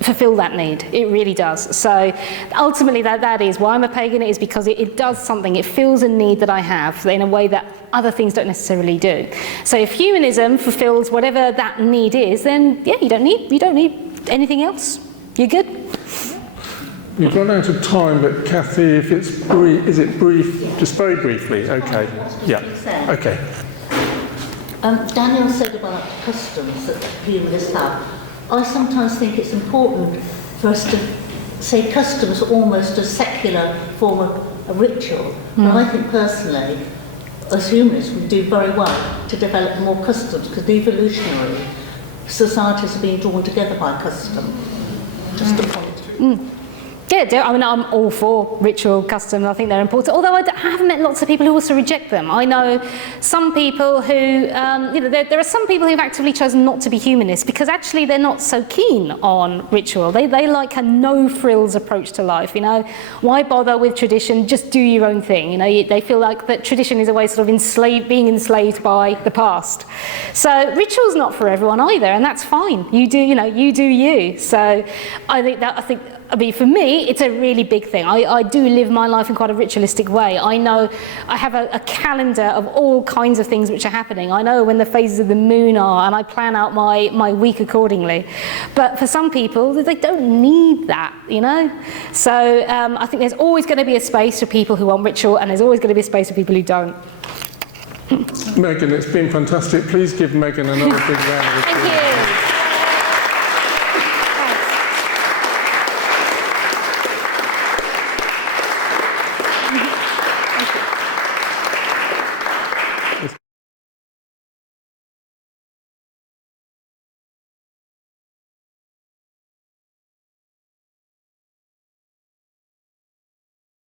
fulfill that need. It really does. So ultimately that is why I'm a pagan, is because it does something. It fills a need that I have in a way that other things don't necessarily do. So if humanism fulfills whatever that need is, then yeah, you don't need anything else. You're good. We've run out of time, but Kathy, if it's brief, is it brief? Just very briefly, okay. Yeah, okay. Daniel said about customs that humanists have. I sometimes think it's important for us to say customs are almost a secular form of a ritual. And I think personally, as humanists, we do very well to develop more customs, because evolutionary societies are being drawn together by custom. Just a point. Yeah, I mean, I'm all for ritual customs. I think they're important. Although I haven't met lots of people who also reject them. I know some people who, there are some people who've actively chosen not to be humanists because actually they're not so keen on ritual. They like a no-frills approach to life. You know, why bother with tradition? Just do your own thing. You know, they feel like that tradition is a way of sort of being enslaved by the past. So ritual's not for everyone either, and that's fine. You do you. So I mean, for me, it's a really big thing. I do live my life in quite a ritualistic way. I know I have a calendar of all kinds of things which are happening. I know when the phases of the moon are, and I plan out my week accordingly. But for some people, they don't need that, you know? So I think there's always going to be a space for people who want ritual, and there's always going to be a space for people who don't. Megan, it's been fantastic. Please give Megan another big round of applause. Thank you.